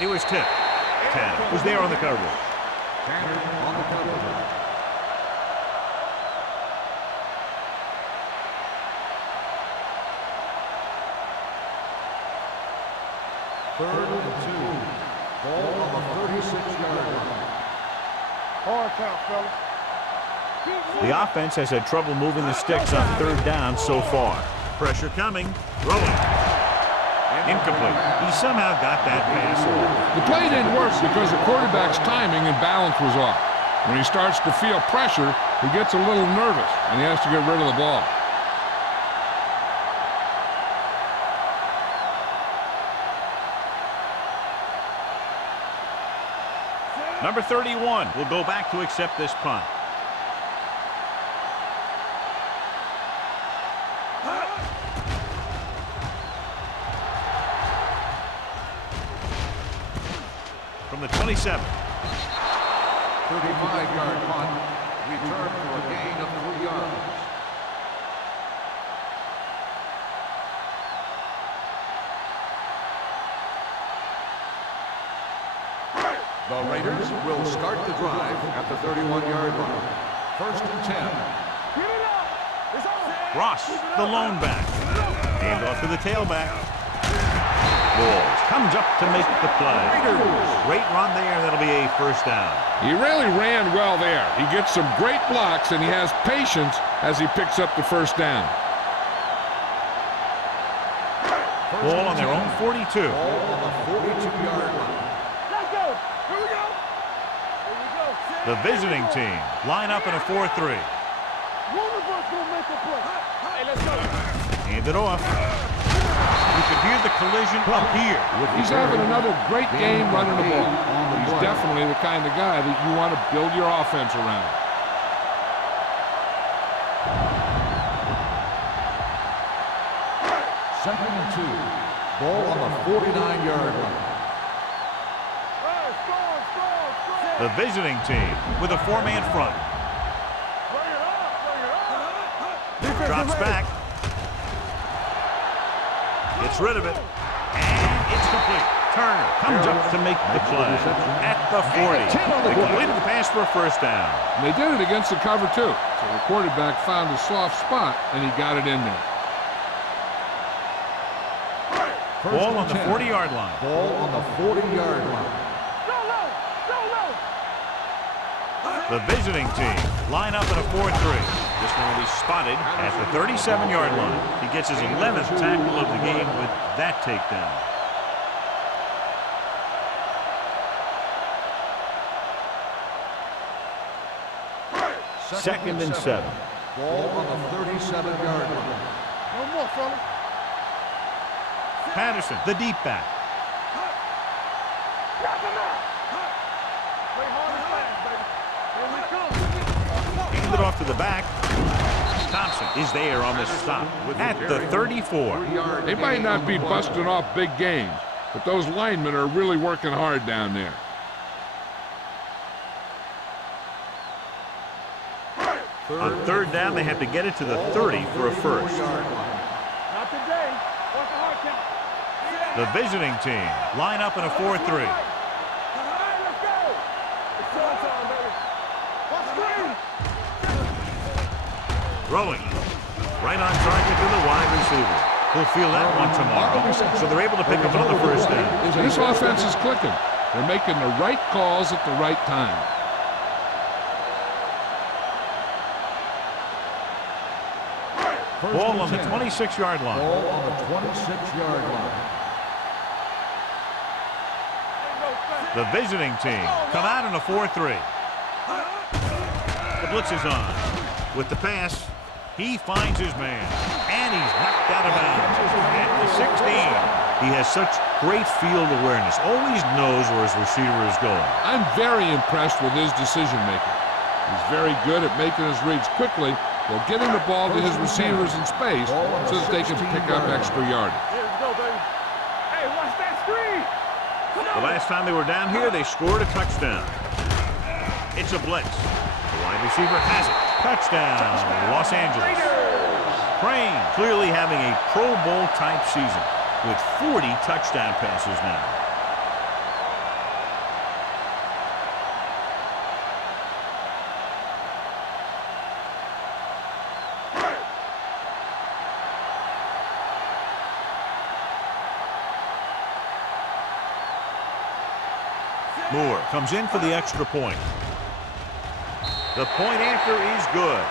It was tipped. Tanner was there on the coverage. Tanner on the coverage. Third and 2. Ball on the 36-yard line. Hard count, fellas. The offense has had trouble moving the sticks on third down so far. Pressure coming. Throwing. Incomplete. He somehow got that pass off. The play didn't work because the quarterback's timing and balance was off. When he starts to feel pressure, he gets a little nervous, and he has to get rid of the ball. Number 31 will go back to accept this punt. From the 27. 35-yard punt. Return for a gain of 3 yards. The Raiders will start the drive at the 31-yard line. First and 10. Ross, the lone back. Hand off to the tailback. Walls comes up to make the play. Great run there, and that'll be a first down. He really ran well there. He gets some great blocks, and he has patience as he picks up the first down. Ball on their own 42. Ball on the 42-yard line. Let's go. Here we go. Here we go. The visiting team line up in a 4-3. One of us gonna make a play. Hey, let's go. Hand it off. You can hear the collision up here. He's having another great game running the ball. He's definitely the kind of guy that you want to build your offense around. Second and 2. Ball on the 49-yard line. Hey, score. The visiting team with a 4-man front. Bring it up. Drops back. Gets rid of it. And it's complete. Turner comes up to make the play at the 40. They completed the pass for a first down. And they did it against the cover, too. So the quarterback found a soft spot, and he got it in there. Ball on the 40-yard line. Ball on the 40-yard line. Go low. The visiting team line up in a 4-3. This one will be spotted at the 37-yard line. He gets his 11th tackle of the game with that takedown. Second and 7. Ball on the 37-yard line. No more, fellas. Patterson, the deep back. Knock him out. Play hard and fast, baby. Here we come. Hand it off to the back. Thompson is there on the stop at the 34. They might not be busting off big games, but those linemen are really working hard down there. On third down, they have to get it to the 30 for a first. Not today. What's the hard count? The visiting team line up in a 4-3. All right, let's go. It's showtime, baby. What's green? Throwing. Right on target to the wide receiver. He'll feel that one tomorrow, so they're able to pick up on the first down. This offense is clicking. They're making the right calls at the right time. Ball on the 26-yard line. Ball on the 26-yard line. The visiting team come out in a 4-3. The blitz is on. With the pass, he finds his man, and he's knocked out of bounds at the 16. He has such great field awareness, always knows where his receiver is going. I'm very impressed with his decision-making. He's very good at making his reads quickly. They'll get him the ball to his receivers in space so that they can pick up extra yardage. Here we go, baby. Hey, watch that screen. The last time they were down here, they scored a touchdown. It's a blitz. The wide receiver has it. Touchdown, Los Angeles. Crane clearly having a Pro Bowl type season with 40 touchdown passes now. Moore comes in for the extra point. The point after is good.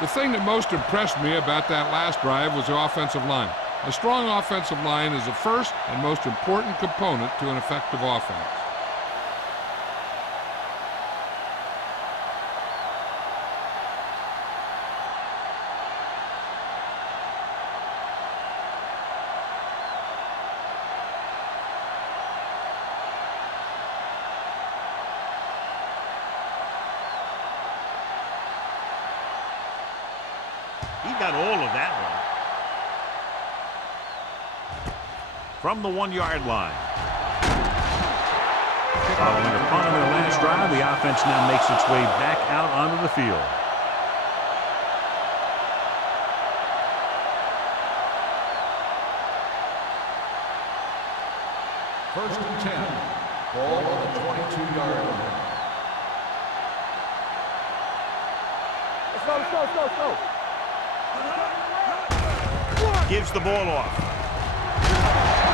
The thing that most impressed me about that last drive was the offensive line. A strong offensive line is the first and most important component to an effective offense. He got all of that one. From the 1-yard line. Following a punt on their last drive, the offense now makes its way back out onto the field. First and 10. Ball on the 22-yard line. Let's go, let's go, let's go, let's go. Gives the ball off.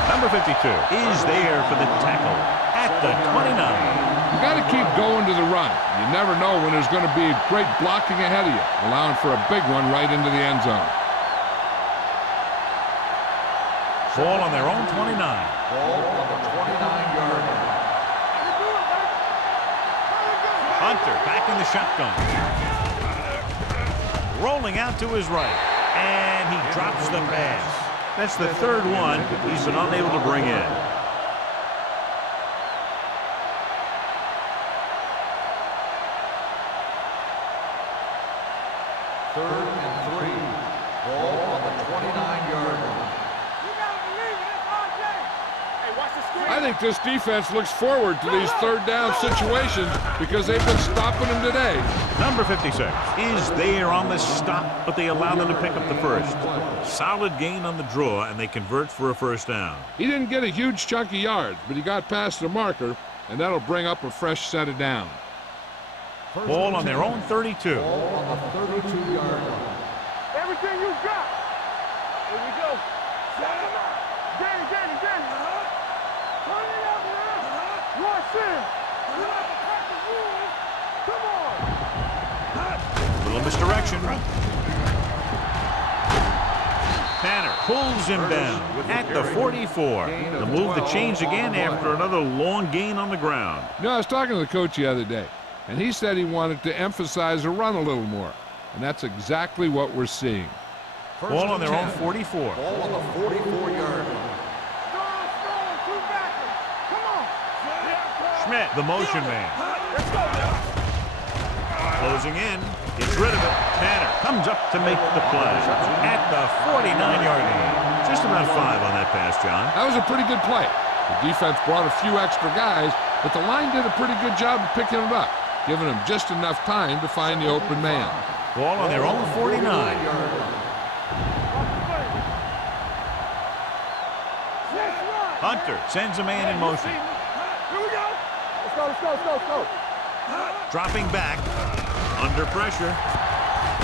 Number 52 is there for the tackle at the 29. You got to keep going to the run. You never know when there's going to be great blocking ahead of you, allowing for a big one right into the end zone. Ball on their own 29. Ball on the 29-yard line. Hunter back in the shotgun. Rolling out to his right. And he drops the pass. That's the third one he's been unable to bring in. Third and 3. Ball on the 29-yard line. You gotta believe it, it's RJ. Hey, watch the screen. I think this defense looks forward to these third-down situations because they've been stopping them today. Number 56 is there on the stop, but they allow them to pick up the first. Solid gain on the draw, and they convert for a first down. He didn't get a huge chunk of yards, but he got past the marker, and that'll bring up a fresh set of downs. Ball on their own 32. Ball on the 32-yard line. Everything you got. Here we go. Danny. Turn it up, man. Rush in. Come on. Little misdirection. Tanner pulls him down at the 44. The move that changed again after another long gain on the ground. You know, I was talking to the coach the other day, and he said he wanted to emphasize the run a little more, and that's exactly what we're seeing. Ball on their own 44. Ball on the 44-yard line. Two backers. Come on. Schmidt, the motion man. Let's go, man. Closing in. Gets rid of it. Tanner comes up to make the play at the 49-yard line. Just about 5 on that pass, John. That was a pretty good play. The defense brought a few extra guys, but the line did a pretty good job of picking it up, giving them just enough time to find the open man. Ball on their own 49. Hunter sends a man in motion. Here we go. Let's go. Dropping back. Under pressure.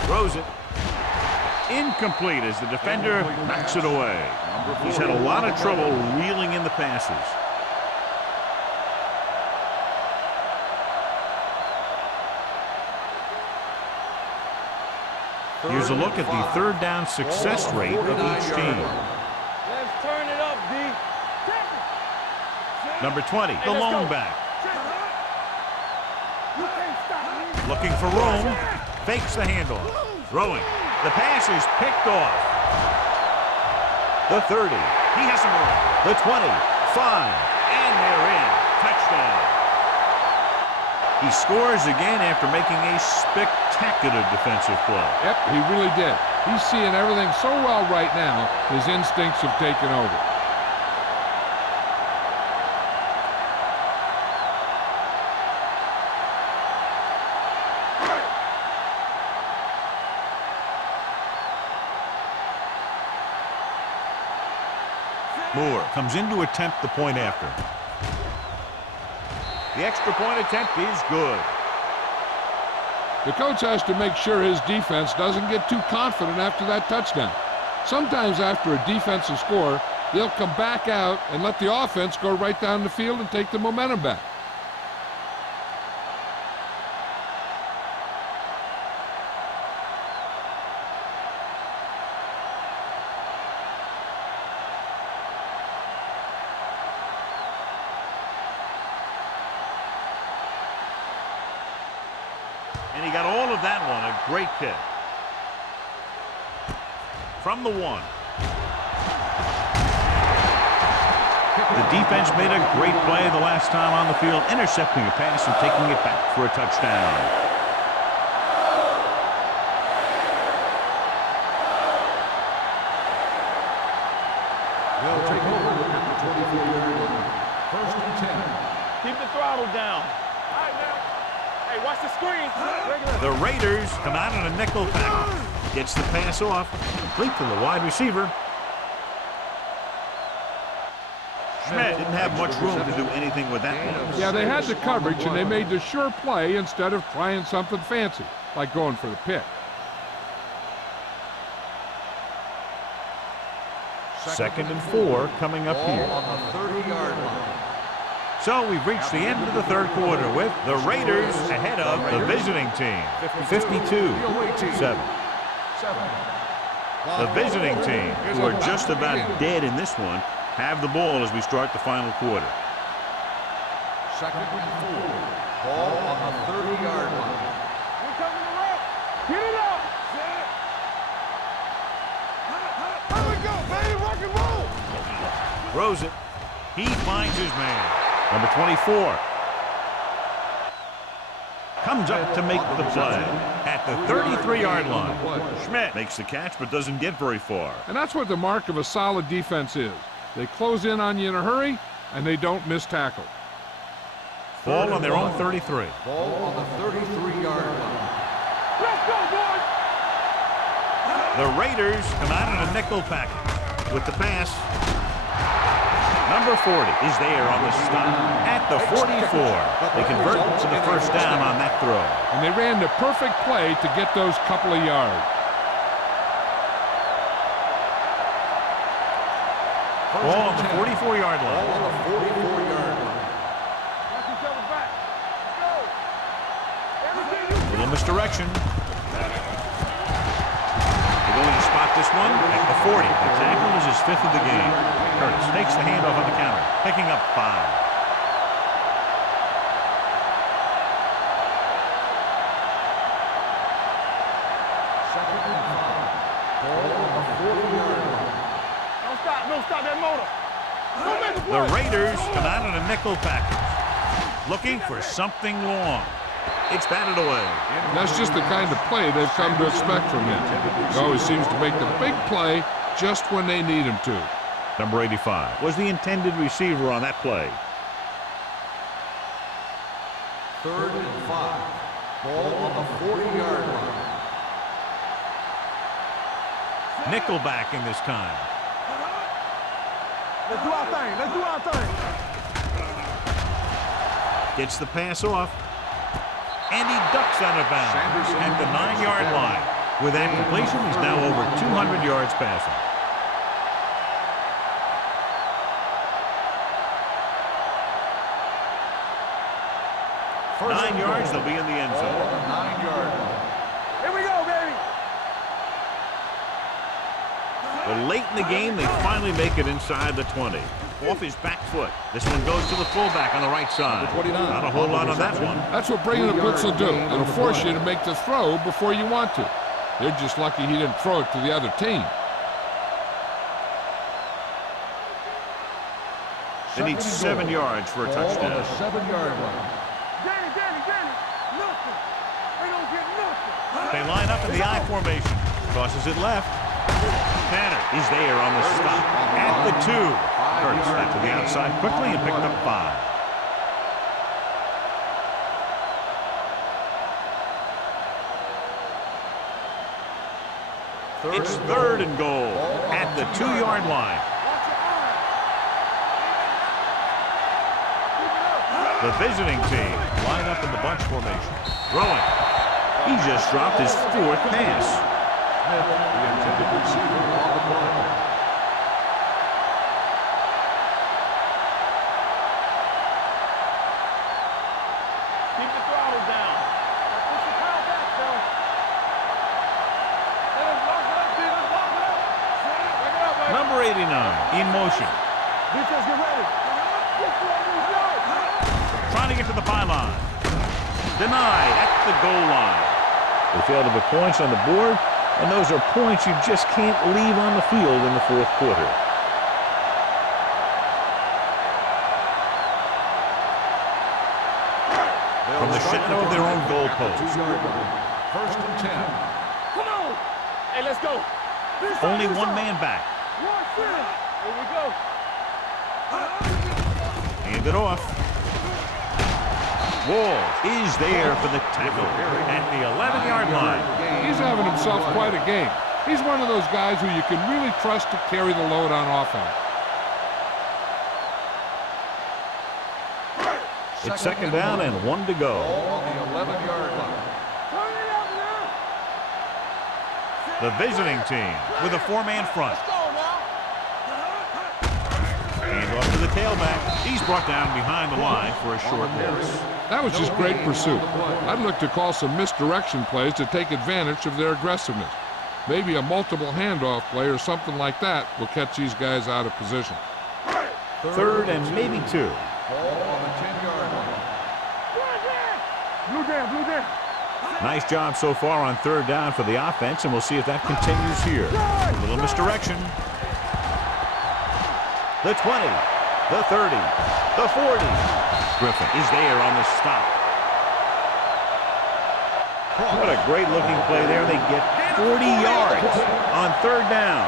Throws it. Incomplete as the defender knocks it away. He's had a lot of trouble reeling in the passes. Here's a look at the third down success rate of each team. Let's turn it up, D. Number 20, the lone back. You can't stop me. Looking for room. Fakes the handoff. Throwing. The pass is picked off. The 30. He has some room. The 25. And they're in. Touchdown. He scores again after making a spectacular defensive play. Yep, he really did. He's seeing everything so well right now, his instincts have taken over. Moore comes in to attempt the point after. The extra point attempt is good. The coach has to make sure his defense doesn't get too confident after that touchdown. Sometimes after a defensive score, they'll come back out and let the offense go right down the field and take the momentum back. And he got all of that one. A great kick. From the 1. The defense made a great play the last time on the field, intercepting a pass and taking it back for a touchdown. They'll take over at the 24-yard line. First and 10. Keep the throttle down. All right, now. Hey, watch the screen. The Raiders come out in a nickel package. Gets the pass off, complete to the wide receiver. Schmidt didn't have much room to do anything with that one. Yeah, they had the coverage, and they made the sure play instead of trying something fancy, like going for the pick. Second and 4 coming up here. On the 30-yard line. So we've reached the end of the third quarter with the Raiders ahead of the visiting team, 52-7. The visiting team, who are just about dead in this one, have the ball as we start the final quarter. Second and 4. Ball on the 30-yard line. We're coming around. Get it up. Here we go, baby. Rock and roll. Throws it. He finds his man. Number 24. Comes up to make the play at the 33-yard line. Schmidt makes the catch but doesn't get very far. And that's what the mark of a solid defense is. They close in on you in a hurry, and they don't miss tackle. Ball on their own 33. Ball on the 33-yard line. Let's go, boys. The Raiders come out in a nickel package with the pass. Number 40 is there on the stop at the 44. They convert to the first down on that throw. And they ran the perfect play to get those couple of yards. Ball on the 44-yard line. Ball on the 44-yard line. Watch each other back. Let's go. Everything you Little misdirection. They're going to spot this one at the 40. The tackle is his 5th of the game. Curtis takes the handoff on the counter, picking up 5. Second and 5. Ball on the 40-yard line. Don't stop that motor. Don't make a The play. Raiders come out in a nickel package, looking for something long. It's batted away. That's just the kind of play they've come to expect from him. He always seems to make the big play just when they need him to. Number 85 was the intended receiver on that play. Third and 5. Ball on the 40-yard line. Nickelback in this time. Let's do our thing. Let's do our thing. Gets the pass off. And he ducks out of bounds at the 9-yard line. With that completion, he's now over 200 yards passing. First 9 yards, they'll be in the end Ball zone. on the 9-yard line. Here we go, baby. But late in the game, they finally make it inside the 20. Off his back foot. This one goes to the fullback on the right side. Not a whole lot on that one. That's what bringing the blitz will do. It'll force you to make the throw before you want to. They're just lucky he didn't throw it to the other team. They need 7 yards for a touchdown. Ball on the 7-yard line. Danny. Nothing. They don't get nothing. They line up in the I formation. Tosses it left. Tanner is there on the stop at the 2. Curtis back to the outside quickly and picked up 5. It's 3rd and goal at the 2-yard line. The visiting team line up in the bunch formation. Throwing. He just dropped his 4th pass. The intended receiver on the play. Keep the throttle down. Push the crowd back, Phil. Let's lock it up, D. Let's lock it up. Back it up, baby. Number 89 in motion. Defense, get ready. Trying to get to the pylon. Denied at the goal line. They failed to put points on the board, and those are points you just can't leave on the field in the 4th quarter. From the shadow of their own goal post. 1st and 10. Come on. Hey, let's go. Only one man back. Here we go. Hand it off. Walls is there for the tackle at the 11-yard line. He's having himself quite a game. He's one of those guys who you can really trust to carry the load on offense. It's 2nd down and 1 to go. On the 11-yard line. The visiting team with a 4-man front. Hand off to the tailback. He's brought down behind the line for a short loss. That was just great pursuit. I'd look to call some misdirection plays to take advantage of their aggressiveness. Maybe a multiple handoff play or something like that will catch these guys out of position. 3rd and maybe 2. Ball on the 10-yard line. Blue down. Nice job so far on 3rd down for the offense, and we'll see if that continues here. A little misdirection. The 20, the 30, the 40. Griffin is there on the stop. What a great looking play there. They get 40 yards on 3rd down.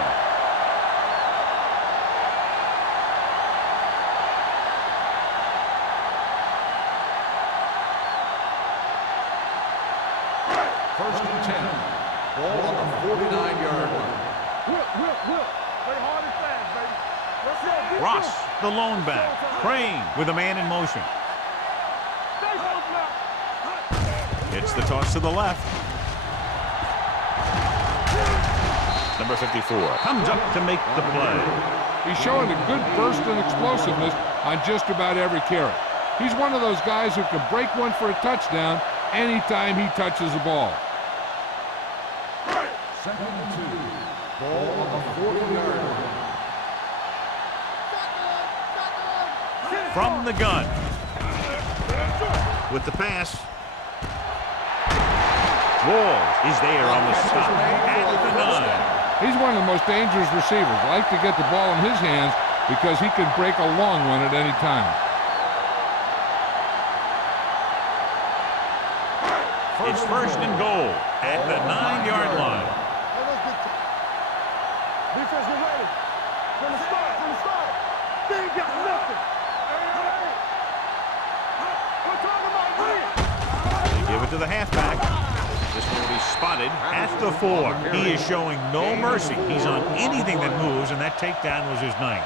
First and 10. Ball on the 49-yard line. Whip. Play hard and fast, baby. Let's go. Ross, the lone back. Crane with a man in motion. It's the toss to the left. Number 54 comes up to make the play. He's showing a good burst and explosiveness on just about every carry. He's one of those guys who can break one for a touchdown anytime he touches the ball. 2nd and 2. Ball on the 40-yard line. From the gun. With the pass. Walls is there on the stop at the 9. He's one of the most dangerous receivers. Like to get the ball in his hands because he can break a long one at any time. It's 1st and goal at the 9-yard line. Defense, get ready. From the start. They ain't got nothing. We're talking about win. They give it to the halfback. This one will be spotted at the 4. He is showing no mercy. He's on anything that moves, and that takedown was his 9th.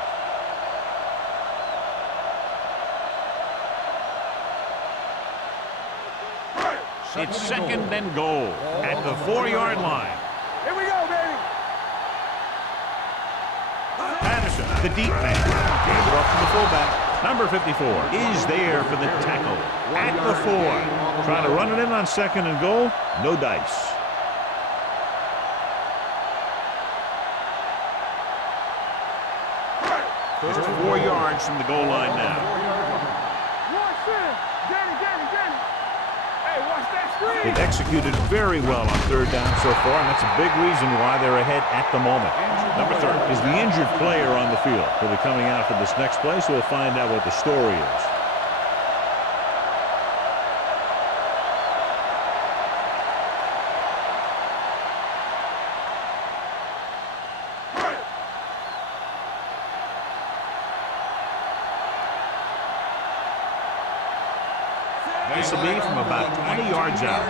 It's 2nd and goal at the 4-yard line. Here we go, baby. Patterson, the deep man. Hand it off to the fullback. Number 54 is there for the tackle at the 4. Trying to run it in on 2nd and goal. No dice. Just 4 yards from the goal line now. Watch this. Danny. Hey, watch that screen. They've executed very well on 3rd down so far, and that's a big reason why they're ahead at the moment. Number 30 is the injured player on the field. He'll be coming out for this next play, so we'll find out what the story is. This will be from about 20 yards out.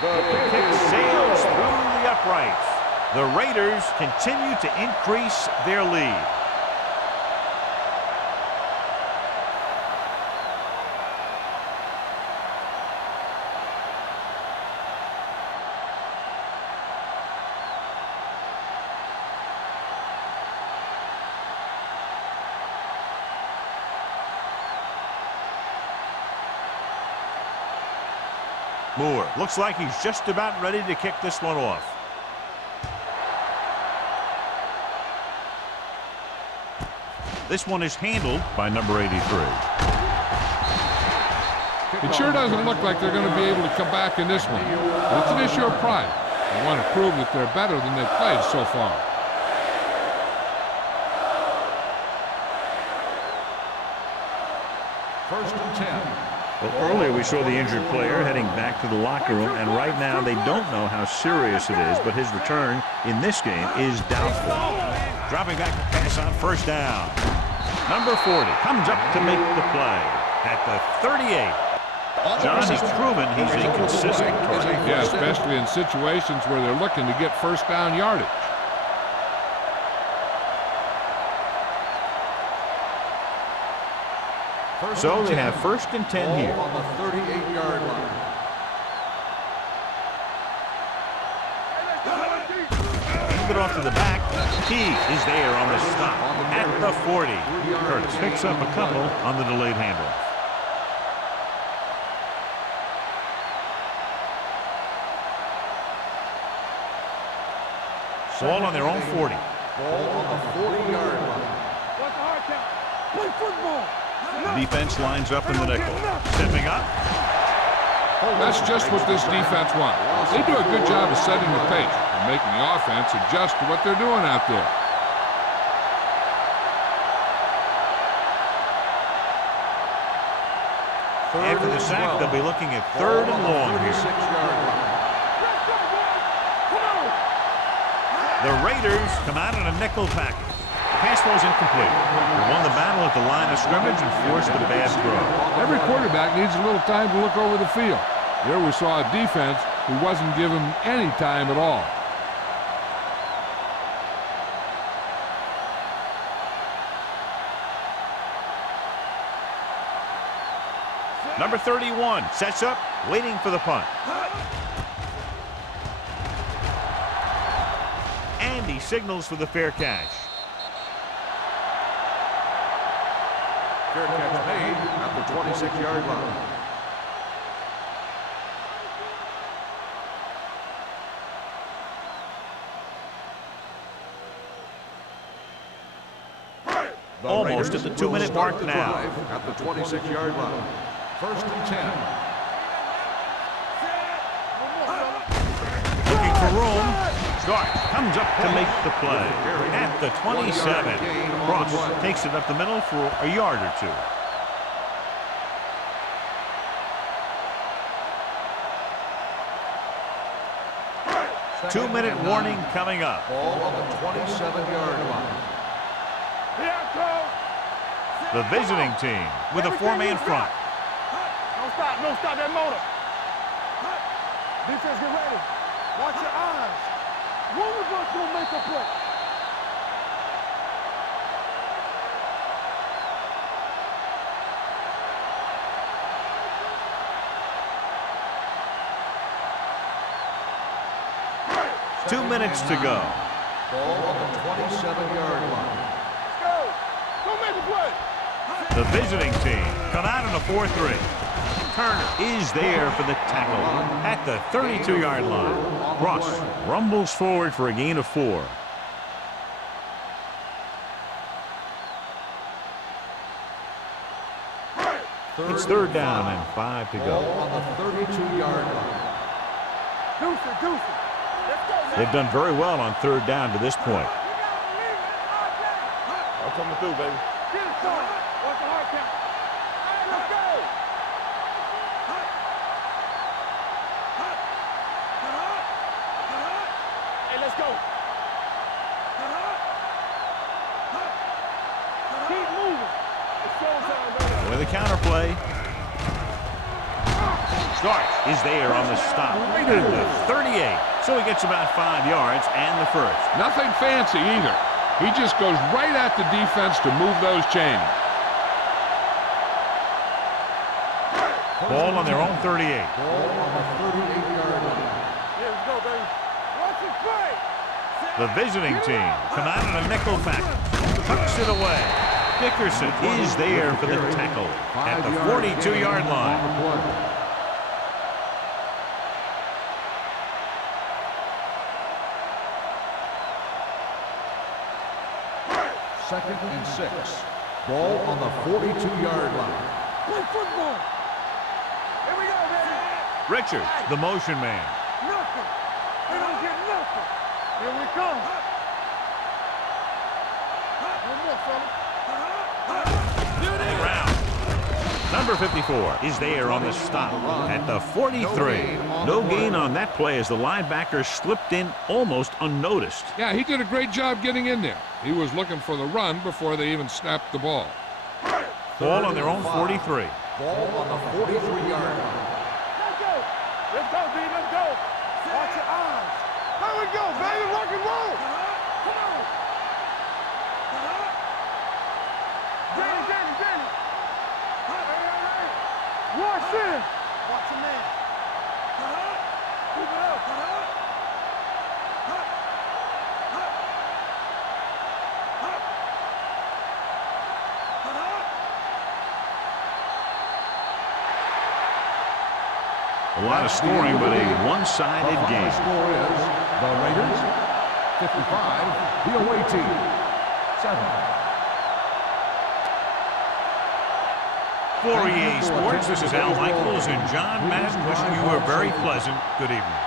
The kick sails through the uprights. The Raiders continue to increase their lead. Moore looks like he's just about ready to kick this one off. This one is handled by number 83. It sure doesn't look like they're going to be able to come back in this one. But it's an issue of pride. They want to prove that they're better than they've played so far. First and 10. Well, earlier we saw the injured player heading back to the locker room, and right now they don't know how serious it is, but his return in this game is doubtful. Dropping back to pass on first down. Number 40 comes up to make the play at the 38. John has proven he's a consistent target. Yeah, especially in situations where they're looking to get first down yardage. So they have first and 10 here. On the 38-yard line. Move it off to the back. He is there on the stop at the 40. Curtis picks up a couple on the delayed handoff. Ball on their own 40. Ball on the 40-yard line. What's the hard count? Play football. The defense lines up in the nickel. Stepping up. That's just what this defense wants. They do a good job of setting the pace and making the offense adjust to what they're doing out there. After the sack, they'll be looking at third and long here. 36-yard line. The Raiders come out in a nickel package. Pass was incomplete. They won the battle at the line of scrimmage and forced a bad throw. Every quarterback needs a little time to look over the field. There we saw a defense who wasn't given any time at all. Number 31 sets up, waiting for the punt. And he signals for the fair catch. Fair catch made at the 26-yard line. Almost at the 2-minute mark now. At the 26-yard line. First and 10. Looking for room. Stark comes up to make the play. At the 27. Cross takes it up the middle for a yard or two. Two-minute warning coming up. Ball on the 27-yard line. The visiting team with a four-man front. Don't stop that motor. Defense, get ready. Watch your eyes. One of us will make a play. Two minutes to go. Ball on the 27-yard line. Go make a play. The visiting team come out in a 4-3. Turner is there for the tackle at the 32-yard line. Ross rumbles forward for a gain of 4. It's third down and 5 to Ball go. on the 32-yard line. Deuce it. Let's go, man. They've done very well on third down to this point. I'm coming through, baby. Get it started. What's the hard count? Let's go. Hey, let's go. Keep moving. It's showtime, baby. With a counterplay. Stark is there on the stop at the 38. So he gets about 5 yards and the first. Nothing fancy either. He just goes right at the defense to move those chains. Ball on their own 38. Ball on the 38-yard line. Yeah, let's go, baby. Watch it play. The visiting team come out in a nickel pack. Tucks it away. Dickerson is there for the tackle at the 42-yard line. 2nd and 6. Ball on the 42-yard line. Play football. Here we go, baby. Richards, the motion man. Nothing. They don't get nothing. Here we come. One more, fella. Round. Number 54 is there on the stop at the 43. No gain on that play as the linebacker slipped in almost unnoticed. Yeah, he did a great job getting in there. He was looking for the run before they even snapped the ball. Ball on their own 43. Ball on the 43-yard line. Let's go. Let's go, D. Let's go. Watch your eyes. There we go, baby. Rock and roll. Come on. Danny. Watch in. Watch your man. Keep it up. A lot of scoring, but a one-sided The game. score is the Raiders 55, the away team 7. For EA Sports, this is Al Michaels and John Madden wishing you a very pleasant good evening.